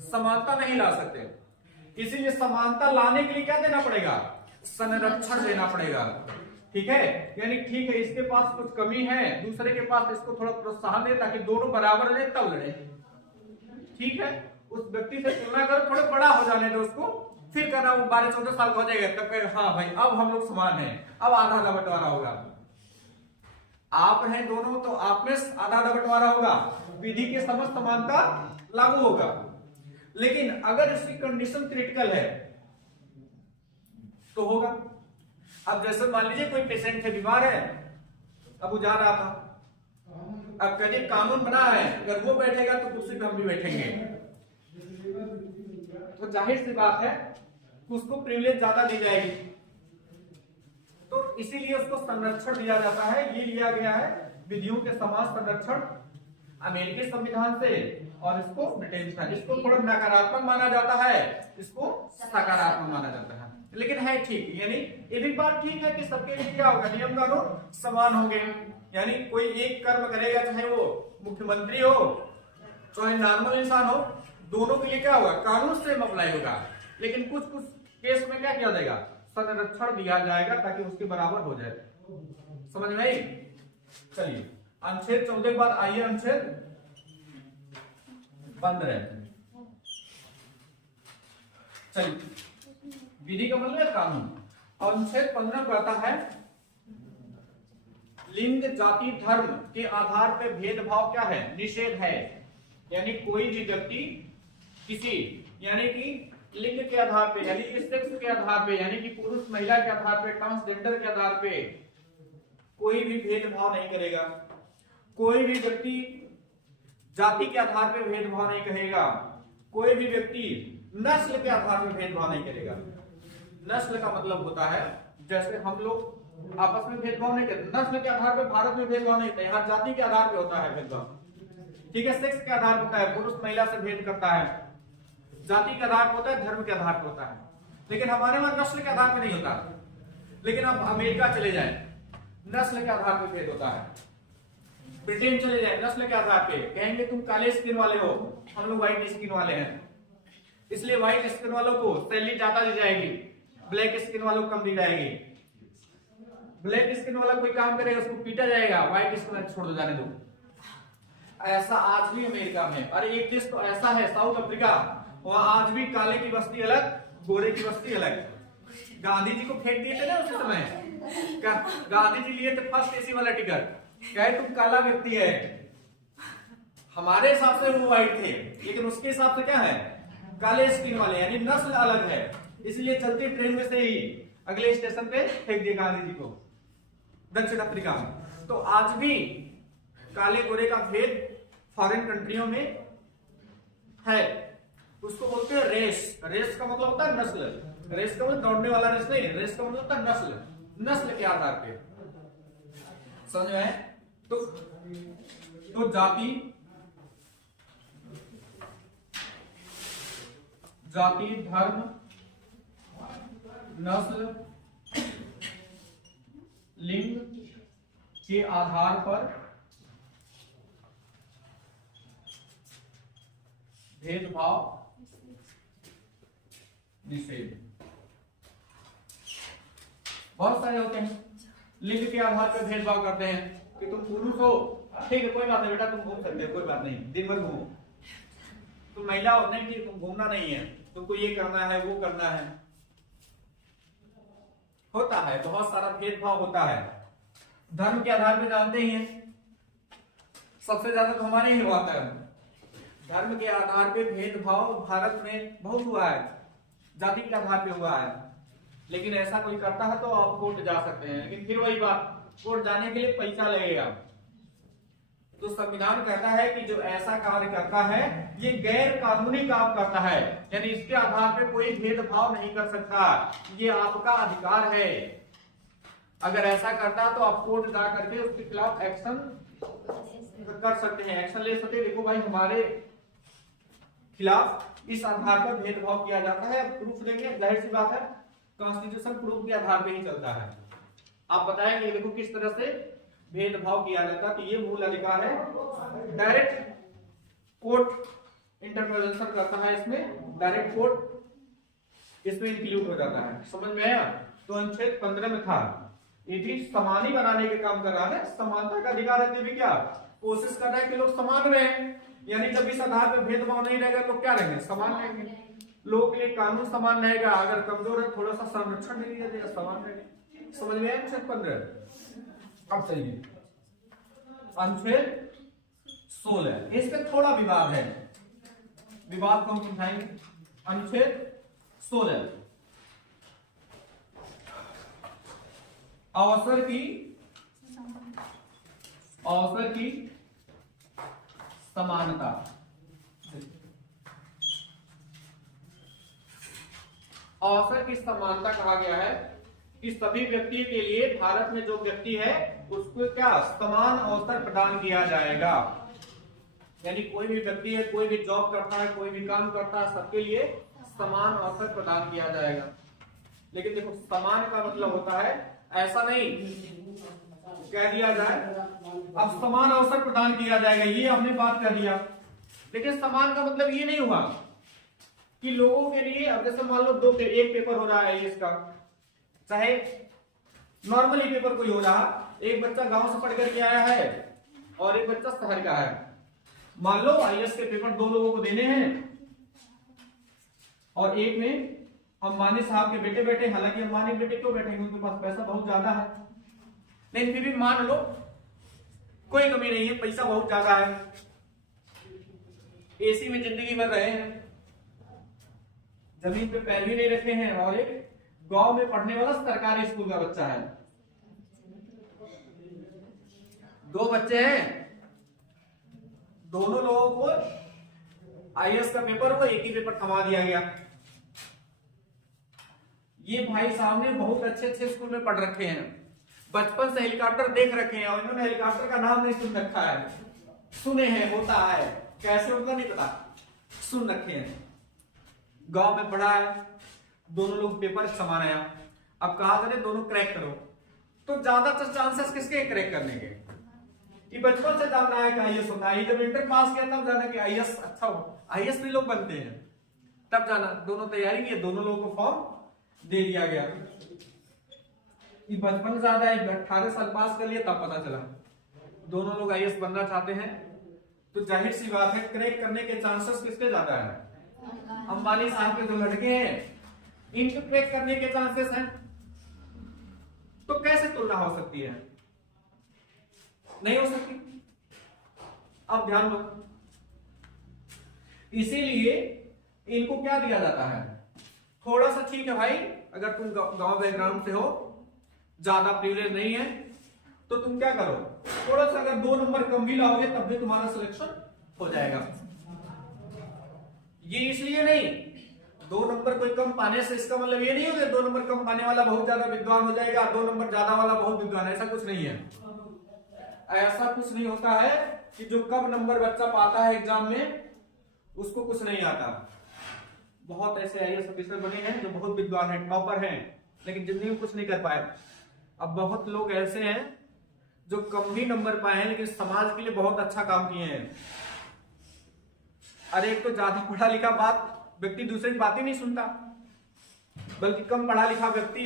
समानता नहीं ला सकते, इसीलिए समानता लाने के लिए क्या देना पड़ेगा, संरक्षण देना पड़ेगा, ठीक है। यानी ठीक है इसके पास कुछ कमी है, दूसरे के पास इसको थोड़ा प्रोत्साहन दे ताकि दोनों बराबर रहे तब लड़े, ठीक है। उस व्यक्ति से तुलना कर थोड़ा बड़ा हो जाने दो उसको, फिर कहना वो 12-14 साल का हो जाएगा तब कहे हाँ भाई अब हम लोग समान हैं, अब आधा आधा बंटवारा होगा, आप हैं दोनों तो आप में आधा आधा बंटवारा होगा, विधि के समस्त समानता लागू होगा। लेकिन अगर इसकी कंडीशन क्रिटिकल है तो होगा। अब जैसे मान लीजिए कोई पेशेंट है, बीमार है, अब वो जा रहा था, अब कभी कानून बना है अगर वो बैठेगा तो कुर्सी पे हम भी बैठेंगे, तो जाहिर सी बात है उसको प्रिविलेज ज्यादा दी जाएगी, तो इसीलिए उसको संरक्षण दिया जाता है। ये लिया गया है विधियों के समान संरक्षण अमेरिकी संविधान से, और इसको ब्रिटेन से, इसको थोड़ा नकारात्मक माना जाता है, इसको सकारात्मक माना जाता है, लेकिन है ठीक। यानी ये भी बात ठीक है कि सबके लिए क्या होगा, नियम कानून समान होंगे, यानी कोई एक कर्म करेगा चाहे वो मुख्यमंत्री हो चाहे नॉर्मल इंसान हो, दोनों के लिए क्या होगा, कानून से अप्लाई होगा। लेकिन कुछ कुछ केस में क्या किया जाएगा, संरक्षण दिया जाएगा ताकि उसके बराबर हो जाए, समझ में आई। चलिए अनुच्छेद 14 के बाद आइए अनुच्छेद 15। चलिए विधि का मतलब है कानून। अनुच्छेद 15 कहता है लिंग जाति धर्म के आधार पर भेदभाव क्या है, निषेध है। यानी कोई भी व्यक्ति किसी यानी कि लिंग के आधार पे यानी कि सेक्स के आधार पे यानी कि पुरुष महिला के आधार पे, ट्रांसजेंडर के आधार पे कोई भी भेदभाव नहीं करेगा। कोई भी व्यक्ति जाति के आधार पे भेदभाव नहीं करेगा। कोई भी व्यक्ति नस्ल के आधार पे भेदभाव नहीं करेगा। नस्ल का मतलब होता है जैसे हम लोग आपस में भेदभाव नहीं करते, नस्ल के आधार पे भारत में भेदभाव नहीं होता, यहाँ जाति के आधार पे होता है भेदभाव, ठीक है। सेक्स के आधार पर होता है, पुरुष महिला से भेद करता है, जाति के आधार पर होता है, धर्म के आधार पर होता है, लेकिन हमारे वहां नस्ल के आधार पर नहीं होता। लेकिन अब अमेरिका चले जाए नस्ल के आधार पर भेद होता है, ब्रिटेन चले जाए नस्ल के आधार पे, कहेंगे तुम काले स्किन वाले हो, हम लोग व्हाइट स्किन वाले हैं, इसलिए व्हाइट स्किन वालों को सैलरी ज्यादा दी जाएगी, ब्लैक स्किन वालों को कम दी जाएगी। ब्लैक स्किन वाला कोई काम करेगा उसको पीटा जाएगा, व्हाइट स्किन छोड़ दो, जाने दो। ऐसा आज भी अमेरिका में, अरे एक देश तो ऐसा है साउथ अफ्रीका, वहां आज भी काले की बस्ती अलग, गोरे की बस्ती अलग। गांधी जी को फेंक दिए थे ना उस समय, गांधी जी लिए थे फर्स्ट एसी वाला टिकट, कहे तुम काला व्यक्ति है, हमारे हिसाब से वो व्हाइट थे, लेकिन उसके हिसाब से क्या है, काले स्किन वाले, यानी नस्ल अलग है, इसलिए चलती ट्रेन में से ही अगले स्टेशन पे फेंक दिया गांधी जी को दक्षिण अफ्रीका में। तो आज भी काले गोरे का भेद फॉरेन कंट्रियों में है, उसको बोलते हैं रेस। रेस का मतलब होता है नस्ल, रेस का मतलब दौड़ने वाला रेस नहीं, रेस का मतलब होता है नस्ल, नस्ल के आधार पे, समझ में है? तो जाति, धर्म, नस्ल, लिंग के आधार पर भेदभाव निषेध। बहुत सारे होते हैं, लिंग के आधार पर भेदभाव करते हैं कि तुम पुरुष हो, ठीक है कोई बात नहीं बेटा, तुम घूम सकते हो, कोई बात नहीं, दिन भर घूमो। तुम महिला हो, नहीं कि तुम घूमना नहीं है, तुमको ये करना है वो करना है। होता है, बहुत सारा भेदभाव होता है। धर्म के आधार पर जानते ही हैं, सबसे ज्यादा तो हमारे ही हुआ है। धर्म के आधार पे भेदभाव भारत में बहुत हुआ है, जाति के आधार पे हुआ है, लेकिन ऐसा कोई करता है तो आप कोर्ट जा सकते हैं, लेकिन फिर वही बात, कोर्ट जाने के लिए पैसा लगेगा। तो संविधान कहता है कि जो ऐसा कार्य करता है ये गैर कानूनी काम करता है, यानी इसके आधार पे कोई भेदभाव नहीं कर सकता, ये आपका अधिकार है। अगर ऐसा करता है तो आप कोर्ट जा करके उसके खिलाफ एक्शन कर सकते हैं, एक्शन ले सकते हैं। देखो भाई हमारे खिलाफ इस आधार पर भेदभाव किया जाता है, प्रूफ देंगे, जाहिर सी बात है कॉन्स्टिट्यूशन प्रूफ के आधार पर ही चलता है। आप बताएंगे देखो किस तरह से भेदभाव किया जाता है। तो ये मूल अधिकार है, डायरेक्ट कोर्ट इंटरप्रिटेशन करता है, इसमें डायरेक्ट कोर्ट इसमें इंक्लूड हो जाता है। समझ में आया? तो अनुच्छेद 15 में था, ये भी समानी बनाने के काम कर रहा है, समानता का अधिकार है, भी क्या कोशिश कर रहा है कि लोग समान रहे, यानी जब इस आधार पर भेदभाव नहीं रहेगा लोग क्या रहेंगे, समान रहेंगे, लोग के कानून समान रहेगा, अगर कमजोर है थोड़ा सा संरक्षण नहीं दिया जाएगा, समान रहेगा। समझ में आया अनुच्छेद 15? अब चलिए अनुच्छेद 16, इस पे थोड़ा विवाद है, विवाद को हम समझाएंगे। अनुच्छेद 16 अवसर की समानता। अवसर की समानता कहा गया है कि सभी व्यक्ति के लिए भारत में जो व्यक्ति है उसको क्या समान अवसर प्रदान किया जाएगा, यानी कोई भी व्यक्ति है, कोई भी जॉब करता है, कोई भी काम करता है, सबके लिए समान अवसर प्रदान किया जाएगा। लेकिन देखो समान का मतलब होता है ऐसा नहीं कह दिया जाए अब समान अवसर प्रदान किया जाएगा, ये हमने बात कर दिया, लेकिन समान का मतलब ये नहीं हुआ कि लोगों के लिए, अब जैसे मान लो एक पेपर हो रहा है इसका, चाहे नॉर्मली पेपर कोई हो रहा, एक बच्चा गांव से पढ़ करके आया है और एक बच्चा शहर का है, मान लो आईएएस के पेपर दो लोगों को देने हैं और एक में अंबानी साहब के बेटे बैठे, हालांकि अंबानी बेटे क्यों बैठेंगे, उनके पास पैसा बहुत ज्यादा है, लेकिन फिर भी मान लो कोई कमी नहीं है, पैसा बहुत ज्यादा है, एसी में जिंदगी भर रहे हैं, जमीन पे पैर भी नहीं रखे हैं, और एक गांव में पढ़ने वाला सरकारी स्कूल का बच्चा है, दो बच्चे हैं, दोनों लोगों को आईएएस का पेपर हुआ, एक ही पेपर थमा दिया गया। ये भाई साहब ने बहुत अच्छे स्कूल में पढ़ रखे हैं, बचपन से हेलीकॉप्टर देख रखे हैं और इन्होंने हेलीकॉप्टर का नाम नहीं सुन रखा है, सुने हैं होता है, कैसे होता नहीं पता, सुन रखे हैं, गांव में पढ़ा है, दोनों लोग पेपर समान आया, अब कहा करें दोनों क्रैक करो, तो ज्यादातर चांसेस किसके क्रैक करने के, ये बचपन से जान रहा है कि आईएएस होता है, जब इंटर पास किया तब जाना कि आईएएस अच्छा हो, आईएएस भी लोग बनते हैं, तब जाना दोनों तैयारी की, दोनों लोगों को फॉर्म दे दिया गया। ये बचपन ज्यादा है, 18 साल पास कर लिया तब पता चला दोनों लोग आईएएस बनना चाहते हैं, तो तो जाहिर सी बात है क्रैक करने के चांसेस किसके ज्यादा है? अंबानी साहब के जो लड़के हैं इनके क्रैक करने के चांसेस हैं। तो कैसे तुलना हो सकती है? नहीं हो सकती। अब ध्यान दो, इसीलिए इनको क्या दिया जाता है, थोड़ा सा ठीक है भाई, अगर तुम गांव बैकग्राउंड से हो, ज्यादा प्रिविलेज नहीं है, तो तुम क्या करो, थोड़ा सा अगर 2 नंबर कम भी लाओगे तब भी तुम्हारा सिलेक्शन हो जाएगा। ये इसलिए नहीं, 2 नंबर कोई कम पाने से इसका मतलब ये नहीं हो कि 2 नंबर कम पाने वाला बहुत ज्यादा विद्वान हो जाएगा, 2 नंबर ज्यादा वाला बहुत विद्वान, ऐसा कुछ नहीं है। ऐसा कुछ नहीं होता है कि जो कम नंबर बच्चा पाता है एग्जाम में उसको कुछ नहीं आता। बहुत ऐसे आईएएस ऑफिसर बने हैं जो बहुत विद्वान हैं, टॉपर हैं, लेकिन जिंदगी में कुछ नहीं कर पाए। अब बहुत लोग ऐसे हैं जो कम भी नंबर पाए हैं लेकिन समाज के लिए बहुत अच्छा काम किए हैं। अरे एक तो ज्यादा पढ़ा लिखा व्यक्ति दूसरे की बात ही नहीं सुनता, बल्कि कम पढ़ा लिखा व्यक्ति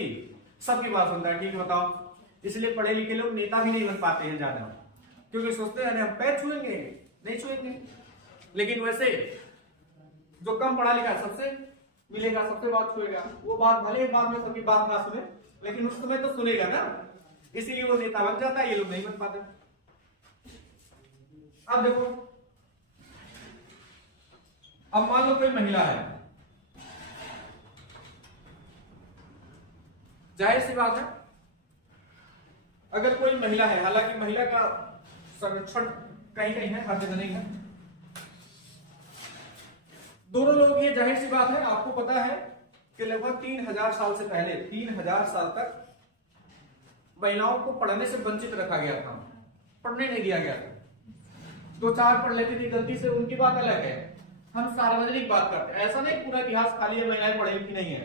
सबकी बात सुनता है। ठीक बताओ, इसलिए पढ़े लिखे लोग नेता भी नहीं बन पाते हैं ज्यादा, क्योंकि सोचते हैं हम पैर छुएंगे, नहीं छुएंगे। लेकिन वैसे जो कम पढ़ा लिखा सबसे मिलेगा, सबसे बात छुएगा, वो बात भले बाद में सबकी बात ना सुने, लेकिन उस समय तो सुनेगा ना, इसीलिए वो नेता बन जाता है, ये लोग नहीं बन पाते। अब देखो, अब मान लो कोई महिला है, जाहिर सी बात है अगर कोई महिला है, हालांकि महिला का संरक्षण कहीं कहीं है, हर जगह नहीं है, दोनों लोग, ये जाहिर सी बात है, आपको पता है कि लगभग 3000 साल से पहले, 3000 साल तक महिलाओं को पढ़ने से वंचित रखा गया था, पढ़ने नहीं दिया गया था। 2-4 पढ़ लेती थी गलती से, उनकी बात अलग है, हम सार्वजनिक बात करते हैं। ऐसा नहीं पूरा इतिहास खाली है महिलाएं पढ़ी लिखी नहीं है,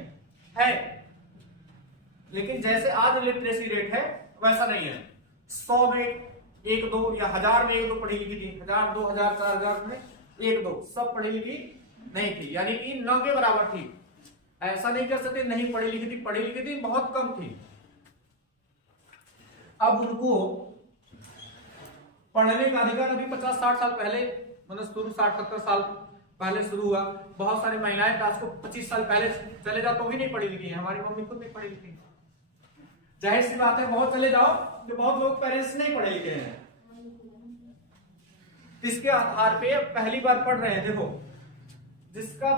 लेकिन जैसे आज लिटरेसी रेट है वैसा नहीं है। 100 में 1-2 या 1000 में 1-2 पढ़ी लिखी थी, 1000, 2000, 4000 में 1-2 सब पढ़ी लिखी नहीं थी, यानी कि 9 के बराबर थी। ऐसा नहीं कर सकते नहीं पढ़ी लिखी थी, पढ़ी लिखी थी बहुत कम थी। अब उनको पढ़ने का अधिकार अभी 50-60 साल पहले, मतलब शुरू 60-70 साल पहले शुरू हुआ। बहुत सारी महिलाएं आज को 25 साल पहले चले जाओ तो भी नहीं पढ़ी लिखी है, हमारी मम्मी खुद नहीं पढ़ी लिखी। जाहिर सी बात है बहुत चले जाओ कि बहुत लोग पेरेंट्स नहीं पढ़े लिखे हैं, इसके आधार पे पहली बार पढ़ रहे हैं। देखो, जिसका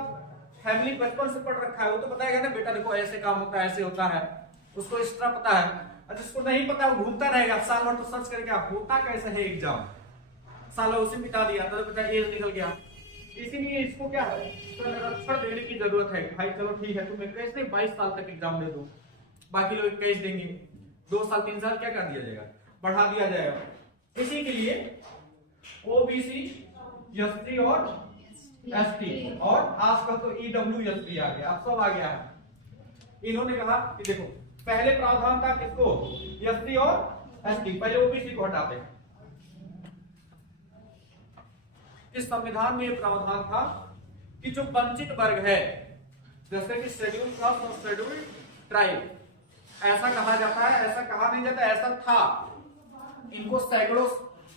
फैमिली बचपन से पढ़ रखा है वो तो बताएगा ना, बेटा देखो ऐसे काम होता है, ऐसे होता है, उसको एक्स्ट्रा पता है। और जिसको नहीं पता वो घूमता रहेगा साल भर, तो सर्च करके होता कैसे है एग्जाम, साला उसे मिटा दिया तो बेटा एज निकल गया। इसीलिए इसको क्या है, संरक्षण देने की जरूरत है। भाई चलो ठीक है, तुम्हें कैसे 22 साल तक एग्जाम दे दो, बाकी लोग 21 देंगे, 2 साल 3 साल क्या कर दिया जाएगा, बढ़ा दिया जाएगा। इसी के लिए ओबीसी, एससी और एसटी, और आजकल तो ईडब्ल्यूएस आ गया, अब सब आ गया है। इन्होंने कहा कि देखो पहले प्रावधान था किसको, एससी और एसटी, पहले ओबीसी को हटाते हैं। इस संविधान में यह प्रावधान था कि जो वंचित वर्ग है, जैसे कि शेड्यूल कास्ट और शेड्यूल ट्राइब, ऐसा कहा जाता है, ऐसा कहा नहीं जाता, ऐसा था, इनको सैकड़ों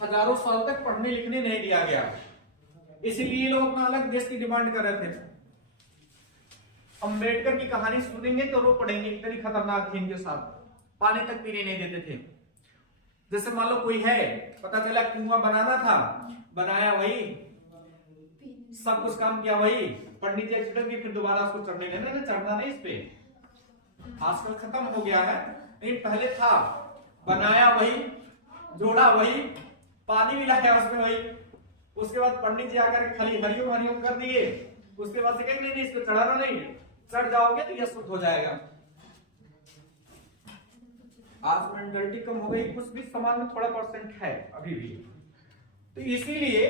हजारों साल तक पढ़ने लिखने नहीं दिया गया। इसीलिए लोग अपना अलग देश की डिमांड कर रहे थे। अम्बेडकर की कहानी सुनेंगे तो रो पड़ेंगे, इतनी खतरनाक थी इनके साथ, पानी तक पीने नहीं देते थे। जैसे मान लो कोई है, पता चला कुआं बनाना था, बनाया वही, सब कुछ काम किया वही, पंडित जी छिड़क दिए, फिर दोबारा उसको चढ़ने देना, चढ़ना नहीं इस पे। आजकल खत्म हो गया है, लेकिन पहले था, बनाया वही, जोड़ा वही, पानी मिलाया उसमें वही, उसके बाद पंडित जी आकर खाली हरिओम हरिओम कर दिए, उसके बाद से कहेंगे नहीं इसको चढ़ाना नहीं, चढ़ जाओगे तो यह शुद्ध हो जाएगा। आज मेंटलिटी कम हो गई, कुछ भी समाज में थोड़ा परसेंट है अभी भी। तो इसीलिए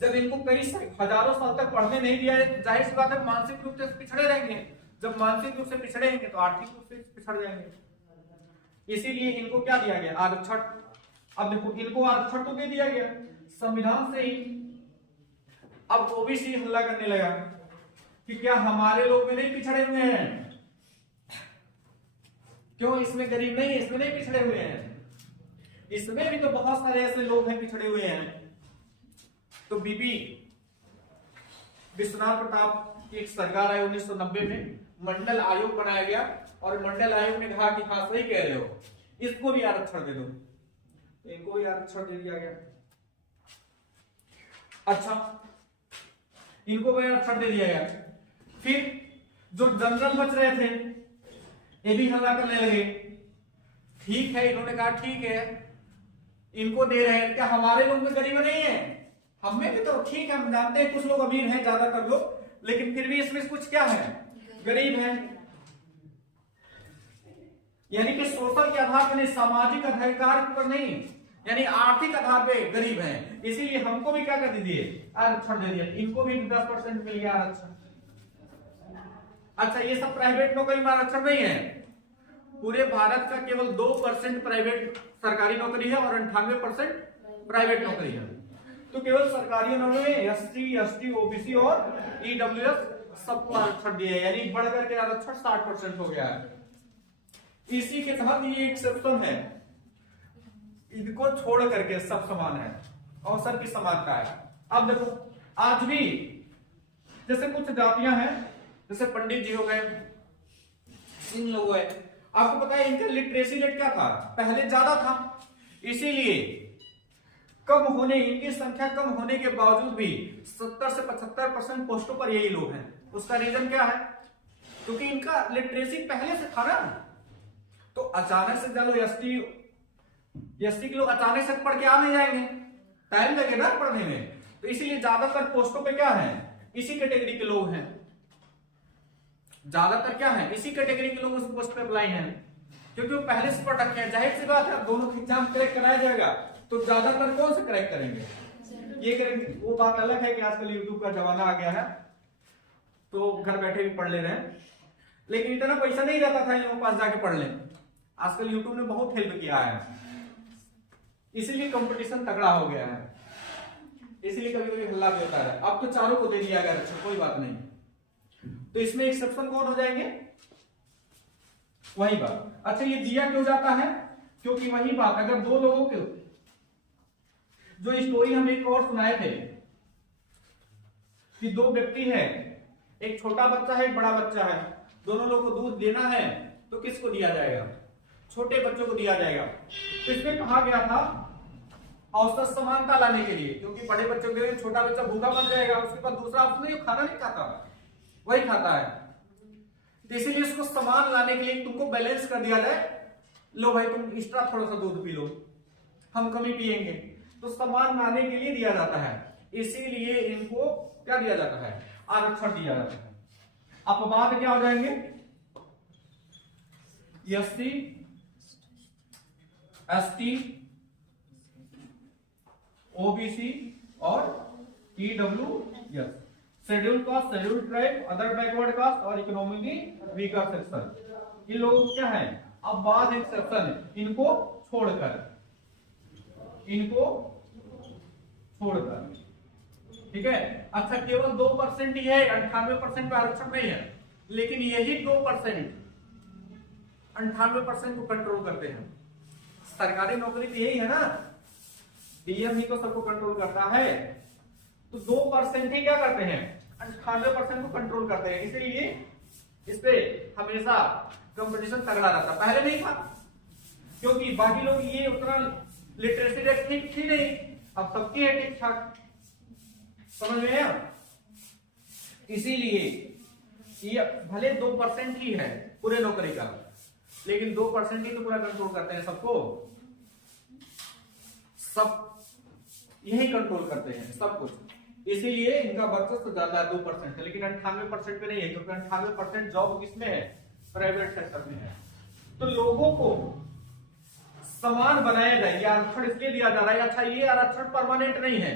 जब इनको कई हजारों साल तक पढ़ने नहीं दिया, जाहिर सी बात है मानसिक रूप से पिछड़े रहेंगे। जब मानसिक रूप से पिछड़ेंगे तो आर्थिक रूप से पिछड़ जाएंगे। इसीलिए इनको क्या दिया गया, आरक्षण। अब देखो इनको आरक्षण तो दे दिया गया संविधान से ही, अब ओबीसी हल्ला करने लगा कि क्या हमारे लोग में नहीं पिछड़े हुए हैं, क्यों इसमें गरीब नहीं, इसमें नहीं पिछड़े हुए हैं, इसमें भी तो बहुत सारे ऐसे लोग हैं पिछड़े हुए हैं। तो बीबी विश्वनाथ प्रताप की एक सरकार आई 1990 में, मंडल आयोग बनाया गया और मंडल आयोग ने कहा कि हाँ सही कह रहे हो, इसको भी आरक्षण दे दो, इनको भी आरक्षण दे दिया गया। अच्छा, इनको भी आरक्षण दे दिया गया। फिर जो जनरल बच रहे थे ये भी हल्ला करने लगे। ठीक है, इन्होंने कहा ठीक है इनको दे रहे हैं, क्या हमारे लोग में गरीब नहीं है? हमें भी तो ठीक है, हम जानते हैं कुछ लोग अमीर हैं ज्यादातर लोग, लेकिन फिर भी इसमें कुछ क्या है, गरीब है। यानी कि सोशल के आधार पर नहीं, सामाजिक अधिकार पर नहीं, यानी आर्थिक आधार पे गरीब हैं, इसीलिए हमको भी क्या कर दीजिए, आरक्षण दे दिया। इनको भी 10% मिल गया आरक्षण। अच्छा, ये सब प्राइवेट नौकरी में आरक्षण नहीं है। पूरे भारत का केवल 2% प्राइवेट सरकारी नौकरी है और 98% प्राइवेट नौकरी है। तो केवल सरकारी नौकरी में एससी, एसटी, ओबीसी और ईडब्ल्यूएस सबको आरक्षण दिया है, यानी बढ़कर के आरक्षण 60% हो गया है। इसी के तहत ये एक्सेप्शन है, इनको छोड़ करके सब समान है, अवसर की समानता है। अब देखो, आज भी जैसे कुछ जातियां हैं, जैसे पंडित जी हो गए, इन लोग है, आपको पता है इनका लिटरेसी रेट क्या था, पहले ज्यादा था, इसीलिए कम होने, इनकी संख्या कम होने के बावजूद भी 70 से 75% पोस्टों पर यही लोग हैं। उसका रीजन क्या है? क्योंकि इनका लिटरेसी पहले से था ना। तो अचानक से चलो एसटी के लोग अचानक से पढ़ के आ नहीं जाएंगे, टाइम लगेगा पढ़ने में, तो इसीलिए ज्यादातर पोस्टों पे क्या है, इसी कैटेगरी के लोग हैं। ज्यादातर क्या है, इसी कैटेगरी के लोग उस पोस्ट पे अप्लाई हैं, क्योंकि वो पहले से पढ़ रखे हैं। जाहिर सी बात है, दोनों एग्जाम क्रैक कराया जाएगा तो ज्यादातर कौन से क्रैक करेंगे, ये करेंगे। वो बात अलग है कि आजकल यूट्यूब का जमाना आ गया है तो घर बैठे भी पढ़ ले रहे हैं, लेकिन इतना पैसा नहीं रहता था इन लोगों के पास जाके पढ़ लें। आजकल यूट्यूब ने बहुत हेल्प किया है, इसीलिए कंपटीशन तगड़ा हो गया है, इसीलिए कभी कभी हल्ला भी होता है। अब तो चारों को दे दिया गया, अच्छा कोई बात नहीं। तो इसमें एक्सेप्शन कौन हो जाएंगे, वही बात। अच्छा, ये दिया क्यों जाता है? क्योंकि वही बात, अगर दो लोगों के, जो स्टोरी हम एक और सुनाए थे कि दो व्यक्ति है, एक छोटा बच्चा है, एक बड़ा बच्चा है, दोनों लोग को दूध देना है तो किसको दिया जाएगा, छोटे बच्चों को दिया जाएगा। तो इसमें कहा गया था औसत समानता लाने के लिए, क्योंकि बड़े बच्चों के लिए छोटा बच्चा भूखा मर जाएगा, उसके पास दूसरा ऑप्शन नहीं, खाना नहीं खाता, वही खाता है। तो इसीलिए इसको समान लाने के लिए तुमको बैलेंस कर दिया जाए, लो भाई तुम एक्स्ट्रा थोड़ा सा दूध पी लो, हम कम ही पिएंगे, तो समान लाने के लिए दिया जाता है। इसीलिए इनको क्या दिया जाता है, आरक्षण दिया जाता है। अपवाद क्या हो जाएंगे, एससी, एसटी, ओबीसी और EWS, schedule caste, schedule tribe, other backward caste और इकोनॉमिकली वीकर सेक्शन, ये लोग क्या है, अब बाद एक्सेप्शन है, इनको छोड़कर, ठीक है। अच्छा, केवल 2% ही है, 98% पे आरक्षण नहीं है, लेकिन यही 2% 98% को कंट्रोल करते हैं। सरकारी नौकरी तो यही है ना, डीएम ही तो सबको कंट्रोल करता है, तो 2% ही क्या करते हैं, 98% को कंट्रोल करते हैं। इसीलिए इस पे हमेशा कंपटीशन तगड़ा रहता, पहले नहीं था, क्योंकि बाकी लोग ये उतना लिटरेसी रेट ठीक थी नहीं, अब सबकी है ठीक ठाक, समझ में आया। इसीलिए ये भले 2% ही है पूरे नौकरी का, लेकिन 2% ही तो पूरा कंट्रोल करते हैं सबको, सब यही कंट्रोल करते हैं सब कुछ, इसीलिए इनका वर्चस्व ज्यादा है 2% है, लेकिन 98% पे नहीं है, क्योंकि 98% जॉब किसमें है, प्राइवेट सेक्टर में है। तो लोगों को समान बनाया जाए, ये आरक्षण इसलिए दिया जा रहा है। अच्छा, ये आरक्षण परमानेंट नहीं है,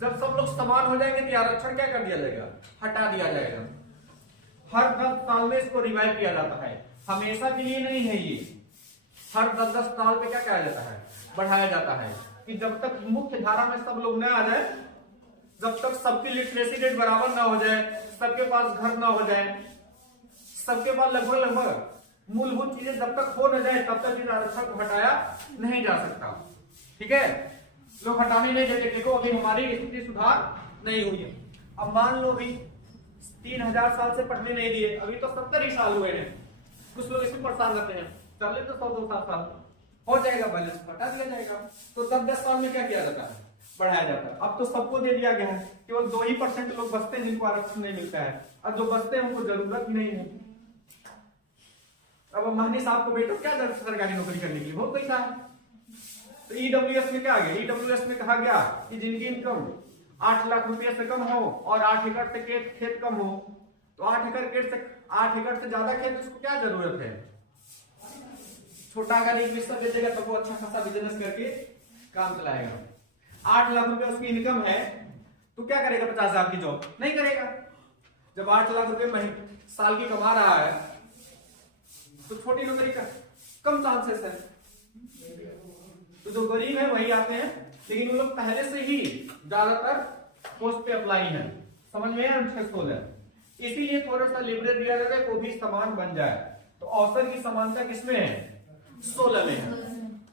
जब सब लोग समान हो जाएंगे तो आरक्षण क्या कर दिया जाएगा, हटा दिया जाएगा। हर 10 साल में इसको रिवाइव किया जाता है, हमेशा के लिए नहीं है ये, हर 10-10 साल पे क्या किया जाता है, बढ़ाया जाता है, कि जब तक मुख्य धारा में सब लोग न आ जाए, जब तक सबकी लिटरेसी रेट बराबर ना हो जाए, सबके पास घर ना हो जाए, सबके पास लगभग मूलभूत चीजें जब तक हो न जाए, तब तक इस आरक्षण को हटाया नहीं जा सकता, ठीक है। लोग हटाने नहीं देते। देखो अभी हमारी स्थिति सुधार नहीं हुई है। अब मान लो भी 3000 साल से पढ़ने नहीं दिए, अभी तो 70 ही साल हुए हैं, कुछ लोग इसमें परेशान रहते हैं, चले तो 100-200 साल हो जाएगा, बैलेंस हटा दिया जाएगा। तो 10-10 साल में क्या किया जाता है, बढ़ाया जाता है। अब तो सबको दे दिया गया है, केवल 2% लोग बचते हैं जिनको आरक्षण नहीं मिलता है, और जो बचते हैं उनको जरूरत ही नहीं है। अब महनी साहब को बेटो क्या सरकारी नौकरी करने के लिए बहुत पैसा है। तो ईडब्ल्यूएस में क्या आ गया, ईडब्ल्यूएस में कहा गया कि जिनकी इनकम 8 लाख रुपए से कम हो और 8 एकड़ से खेत कम हो, तो 8 एकड़ से ज्यादा खेत, उसको क्या जरूरत है, छोटा अगर एक बिस्तर बेचेगा तो वो अच्छा खासा बिजनेस करके काम चलाएगा। 8 लाख रुपए उसकी इनकम है, तो क्या करेगा, 50,000 की जॉब नहीं करेगा। जब 8 लाख रुपए साल की कमा रहा है तो छोटी नौकरी का कम चांसेस है। तो जो गरीब है वही आते हैं, लेकिन वो लोग पहले से ही ज्यादातर पोस्ट पे अप्लाई है। समझ में आया अनुच्छेद 16? इसीलिए थोड़ा सा लिबरेट दिया जाता है, वो भी समान बन जाए। तो अवसर की समानता किसमें है, 16 में है।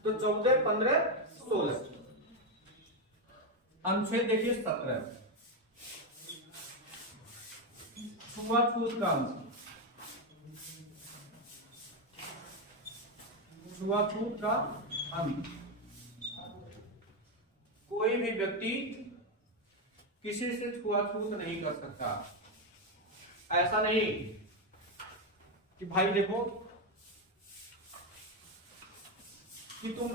तो 14, 15, 16। अनुच्छेद देखिए 17, छुआछूत का अंश। छुआछूत का अंश, कोई भी व्यक्ति किसी से छुआछूत नहीं कर सकता। ऐसा नहीं कि भाई देखो कि तुम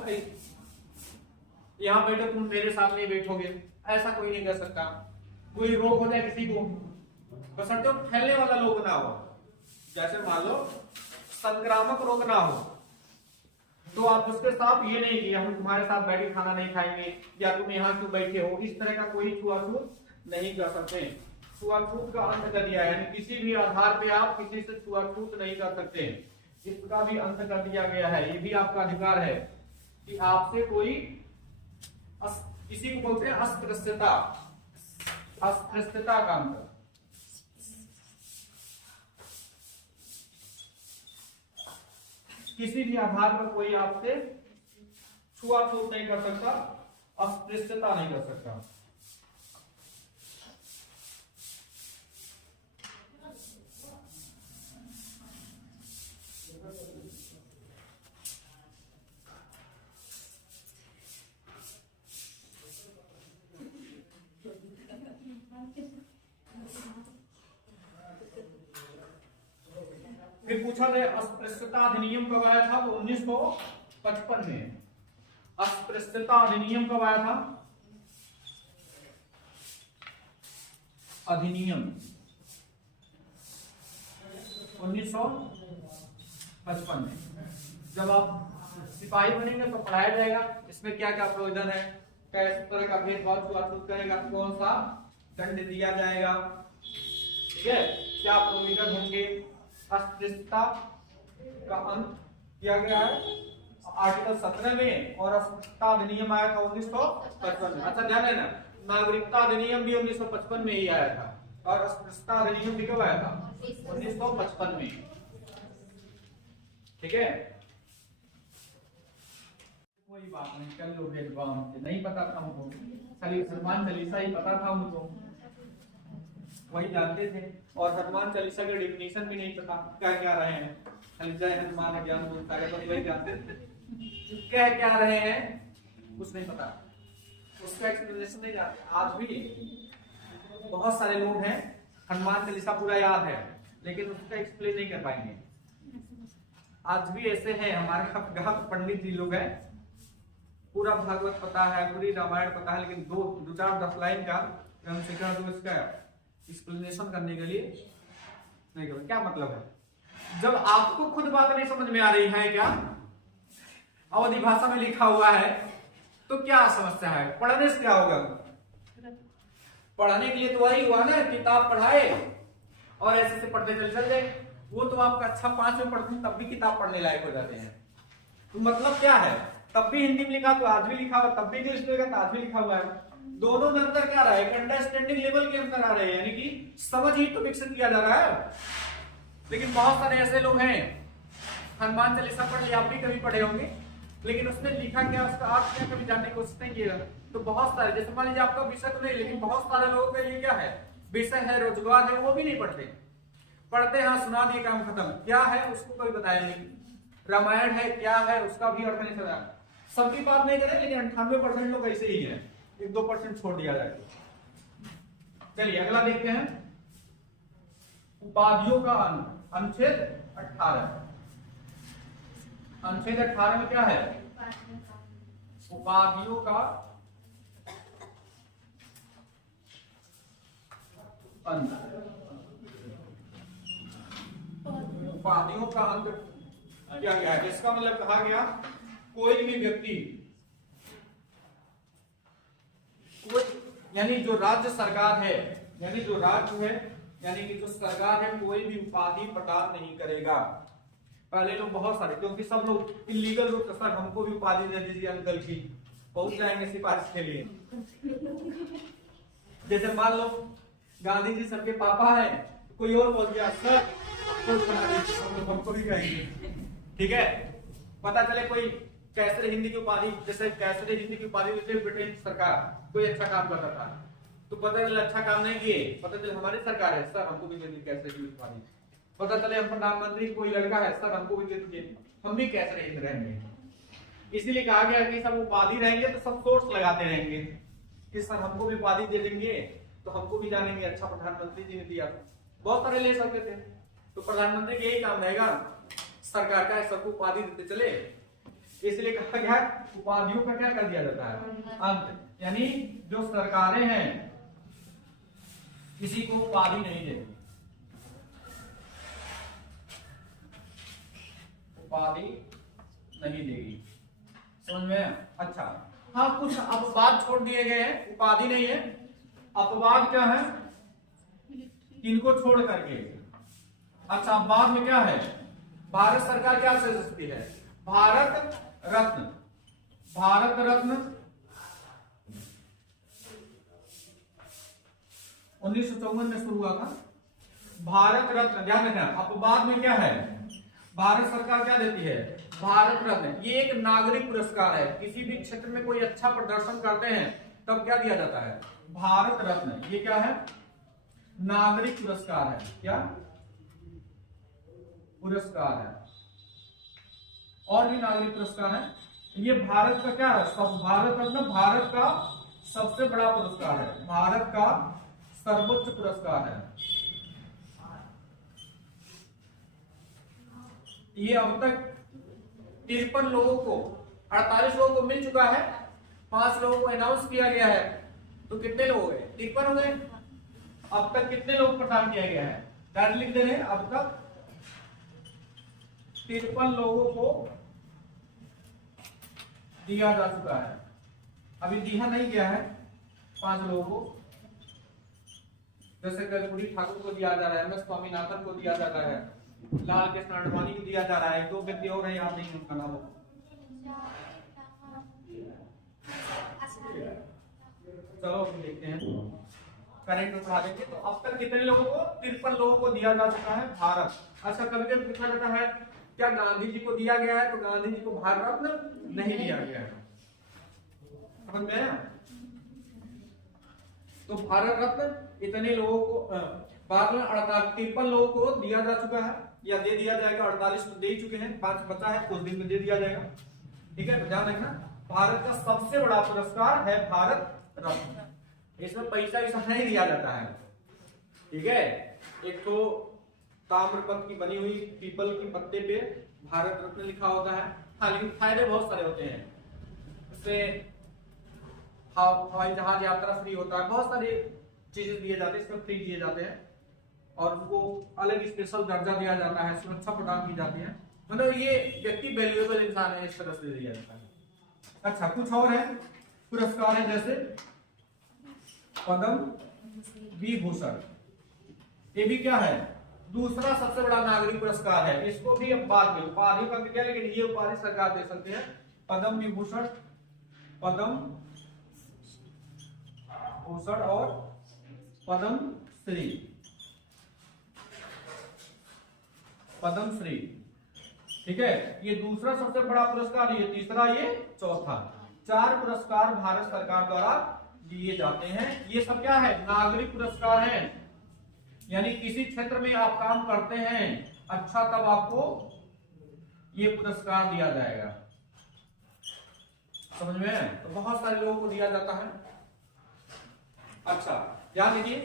यहां बैठो, तुम मेरे साथ नहीं बैठोगे, ऐसा कोई नहीं कर सकता। कोई रोग हो जाए किसी को, बशर्ते फैलने वाला रोग ना हो, जैसे मान लो संक्रामक रोग ना हो, तो आप उसके साथ ये नहीं कि हम तुम्हारे साथ बैठे खाना नहीं खाएंगे या तुम यहाँ क्यों बैठे हो, इस तरह का कोई छुआछूत नहीं कर सकते। छुआछूत का अंत कर दिया है, यानी किसी भी आधार पे आप किसी से छुआछूत नहीं कर सकते, इसका भी अंत कर दिया गया है। ये भी आपका अधिकार है कि आपसे कोई किसी को बोलते हैं अस्पृश्यता, अस्पृश्यता का अंत। किसी भी आधार पर कोई आपसे छुआछूत नहीं कर सकता, अस्पृश्यता नहीं कर सकता। फिर पूछा गया अस्पृश्यता अधिनियम कब आया था, वो 1955 में। अस्पृश्यता अधिनियम कब आया था, अधिनियम 1955 में। जब आप सिपाही बनेंगे तो पढ़ाया जाएगा इसमें क्या क्या प्रोविजन है, किस तरह का भेदभाव छुआछूत करेगा, कौन सा दंड दिया जाएगा, ठीक है, क्या प्रोविजन होंगे। अस्पृश्यता का अंत किया गया है आर्टिकल 17 में, और अस्पृश्यता अधिनियम आया था 1955 में। अच्छा ध्यान है ना, नागरिकता अधिनियम भी 1955 में ही आया था, और अस्पृश्यता अधिनियम भी कब आया था, 1955 में। ठीक है, कोई बात नहीं, कल लोग भेदभाव नहीं पता था हमको, खाली हनुमान चालीसा ही पता था उनको, वही जानते थे। और हनुमान चालीसा के डेफिनेशन भी नहीं पता क्या क्या रहे हैं, खाली जय हनुमान ज्ञान गुण सागर, बस वही जानते थे, क्या क्या रहे हैं कुछ नहीं पता, उसका एक्सप्लेनेशन नहीं जानते। आज भी बहुत सारे लोग हैं हनुमान चालीसा पूरा याद है लेकिन उसका एक्सप्लेन नहीं कर पाएंगे। आज भी ऐसे हैं हमारे अवगाहक पंडित जी लोग हैं, पूरा भागवत पता है, पूरी रामायण पता है, लेकिन दो चार 10 लाइन का इसका एक्सप्लेनेशन करने के लिए नहीं कर। क्या मतलब है, जब आपको खुद बात नहीं समझ में आ रही है, क्या अवधी भाषा में लिखा हुआ है, तो क्या समस्या है, पढ़ने से क्या होगा। पढ़ने के लिए तो वही हुआ ना, किताब पढ़ाए और ऐसे से पढ़ते चल जाए। वो तो आपका अच्छा 5 में पढ़ते हैं तब भी किताब पढ़ने लायक हो जाते हैं। तो मतलब क्या है, तब भी हिंदी में लिखा तो आज भी लिखा हुआ, तब भी इंग्लिश में तो आज भी लिखा हुआ है। दोनों में अंतर क्या रहा है, अंडरस्टैंडिंग लेवल के अंतर आ रहे हैं, यानी कि समझ ही तो विकसित किया जा रहा है। लेकिन बहुत सारे ऐसे लोग हैं, हनुमान चालीसा पढ़ लिया, आप भी कभी पढ़े होंगे, लेकिन उसमें लिखा क्या, उसका अर्थ क्या कभी जानने की कोशिश नहीं किया। तो बहुत सारे, जैसे मान लीजिए आपका विषय तो नहीं, लेकिन बहुत सारे लोगों का ये क्या है, विषय है, रोजगार है, वो भी नहीं पढ़ते। पढ़ते हैं सुना दिए काम खत्म, क्या है उसको कोई बताया नहीं। रामायण है क्या है उसका भी अर्थ नहीं समझा। सबकी बात नहीं करें, लेकिन 98% लोग ऐसे ही हैं, 1-2% छोड़ दिया जाए। चलिए अगला देखते हैं, उपाधियों का अनुच्छेद 18। अनुच्छेद 18 में क्या है, उपाधियों का अंत। उपाधियों का अंत क्या गया है, इसका मतलब कहा गया कोई भी व्यक्ति, कोई यानी जो राज्य सरकार है, यानी जो राज्य है, यानी कि जो सरकार है, कोई भी उपाधि प्रदान नहीं करेगा। पहले लोग बहुत सारे, क्योंकि सब लोग इलीगल रूप से, सर हमको भी उपाधि दे दीजिए अंकल की, पहुंच जाएंगे सिफारिश के लिए। जैसे मान लो गांधी जी सबके पापा है, कोई और बोल दिया सर हमको भी कहेंगे, ठीक है। पता चले कोई कैसरे हिंदी की उपाधि, जैसे कैसरे हिंदी की उपाधि देते ब्रिटेन सरकार, कोई अच्छा काम करता था, तो पता चले अच्छा काम नहीं किए, पता चले हमारी सरकार है, सर हमको भी दे दीजिए कैसरे की उपाधि। पता चले हम प्रधानमंत्री कोई लड़का है, सर हमको भी दे दीजिए, हम भी कैसरे हिंद रहेंगे। इसीलिए कहा गया कि सब उपाधि रहेंगे तो सब सोर्स लगाते रहेंगे कि सर हमको भी उपाधि दे देंगे तो हमको भी जानेंगे, अच्छा प्रधानमंत्री जी ने दिया। बहुत सारे ले सकते थे, तो प्रधानमंत्री यही काम रहेगा सरकार का, सबको उपाधि देते चले। इसलिए कहा गया उपाधियों का क्या कर दिया जाता है, अंत। यानी जो सरकारें हैं किसी को उपाधि नहीं देती, उपाधि नहीं देगी, समझ में। अच्छा हाँ, कुछ अपवाद छोड़ दिए गए हैं, उपाधि नहीं है। अपवाद क्या है, किनको छोड़ करके। अच्छा अपवाद में क्या है, भारत सरकार क्या से सकती है, भारत रत्न। भारत रत्न 1954 में शुरू हुआ था, भारत रत्न ध्यान रखना। अपवाद में क्या है, भारत सरकार क्या देती है, भारत रत्न। ये एक नागरिक पुरस्कार है, किसी भी क्षेत्र में कोई अच्छा प्रदर्शन करते हैं तब क्या दिया जाता है, भारत रत्न। ये क्या है, नागरिक पुरस्कार है, क्या पुरस्कार है, और भी नागरिक पुरस्कार है। ये भारत का क्या है, सब भारत रत्न भारत का सबसे बड़ा पुरस्कार है, भारत का सर्वोच्च पुरस्कार है। ये अब तक 53 लोगों को, 48 लोगों को मिल चुका है, 5 लोगों को अनाउंस किया गया है, तो कितने लोग हो गए, 53 हो गए। अब तक कितने लोग प्रदान किया गया है, डायरेक्ट लिख दे रहे हैं, अब तक 53 लोगों को दिया जा चुका है। अभी दिया नहीं गया है 5 लोगों को, जैसे कर्पूरी ठाकुर को दिया जा रहा है, एम एस स्वामीनाथन को दिया जा रहा है, लाल कृष्ण आडवाणी को दिया जा रहा है, 2 व्यक्ति और हैं, याद नहीं उनका नाम। चलो देखते हैं, करेंट उठा देंगे। तो अब तक कितने लोगों को, 53 लोगों को दिया जा चुका है भारत। अच्छा कभी कभी पूछा जाता है क्या गांधी जी को दिया गया है, तो गांधी जी को भारत रत्न नहीं दिया गया है, समझ में आया। तो भारत रत्न इतने लोगों को, 53 लोगों को दिया जा चुका है, या दे दिया जाएगा। 48 तो दे ही चुके हैं, 5 बचा है, कुछ दिन में दे दिया जाएगा, ठीक है। तो ध्यान रखना, भारत का सबसे बड़ा पुरस्कार है भारत रत्न। इसमें पैसा ऐसा नहीं दिया जाता है, ठीक है। एक तो ताम्रपत्र की बनी हुई पीपल के पत्ते पे भारत रत्न लिखा होता है। हाँ लेकिन फायदे बहुत सारे होते हैं, इससे हवाई जहाज यात्रा फ्री होता है, बहुत सारी चीजें दिए जाते हैं, इसमें फ्री दिए जाते हैं, और उनको अलग स्पेशल दर्जा दिया जाता है, सुरक्षा प्रदान की जाती है। मतलब ये व्यक्ति वैल्यूएबल इंसान है, इस तरह से दिया जाता है। अच्छा कुछ और है पुरस्कार है, जैसे पद्म विभूषण, ये भी क्या है, दूसरा सबसे बड़ा नागरिक पुरस्कार है। इसको भी अब बाद में उपाधि का क्या, लेकिन ये उपाधि सरकार दे सकती है। पद्म विभूषण, पद्म भूषण और पद्म श्री, पद्म श्री, ठीक है। ये दूसरा सबसे बड़ा पुरस्कार, ये तीसरा, ये चौथा। 4 पुरस्कार भारत सरकार द्वारा दिए जाते हैं। ये सब क्या है? नागरिक पुरस्कार हैं। यानी किसी क्षेत्र में आप काम करते हैं अच्छा, तब आपको ये पुरस्कार दिया जाएगा। समझ में? तो बहुत सारे लोगों को दिया जाता है। अच्छा, ध्यान दीजिए,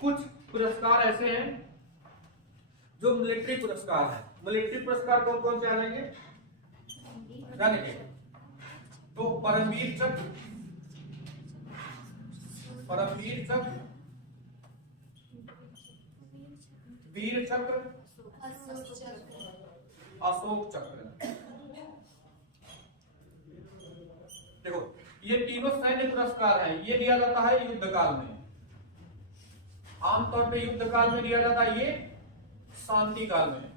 कुछ पुरस्कार ऐसे हैं जो मिलिट्री पुरस्कार है। मिलिट्री पुरस्कार कौन कौन से आ जाएंगे? जानेंगे तो परमवीर चक्र, परमवीर चक्र, वीर चक्र, अशोक चक्र। देखो, ये तीनों सैन्य पुरस्कार हैं। ये दिया जाता है युद्ध काल में, आमतौर पे युद्ध काल में दिया जाता है। ये शांति काल में,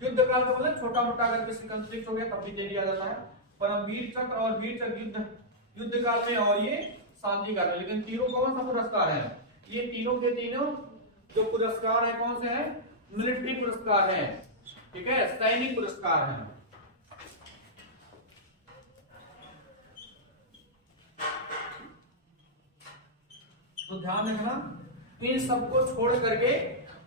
युद्ध काल का मतलब छोटा मोटा अगर किसी कंफ्लिक्ट हो गया तब भी दे दिया जाता है। परमवीर चक्र और वीर चक्र युद्ध काल में, और ये शांति काल में। लेकिन तीनों कौन सा पुरस्कार है? ये तीनों के तीनों जो पुरस्कार है कौन से हैं? मिलिट्री पुरस्कार है। ठीक है, सैनिक पुरस्कार है। तो ध्यान रखना, इन सबको छोड़ करके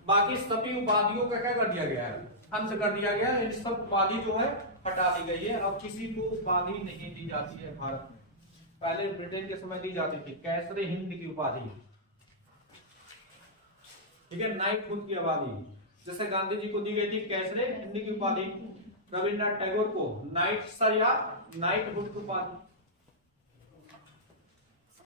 बाकी सभी उपाधियों का क्या कर दिया गया है? अंत कर दिया गया। इन सब उपाधि जो है हटा दी गई है। अब किसी को उपाधि नहीं दी जाती है भारत में। पहले ब्रिटेन के समय दी जाती थी कैसरे हिंद की उपाधि, ठीक है, नाइटहुड की उपाधि। जैसे गांधी जी को दी गई थी कैसरे हिंद की उपाधि, रविन्द्रनाथ टैगोर को नाइट सर या नाइटहुड की उपाधि।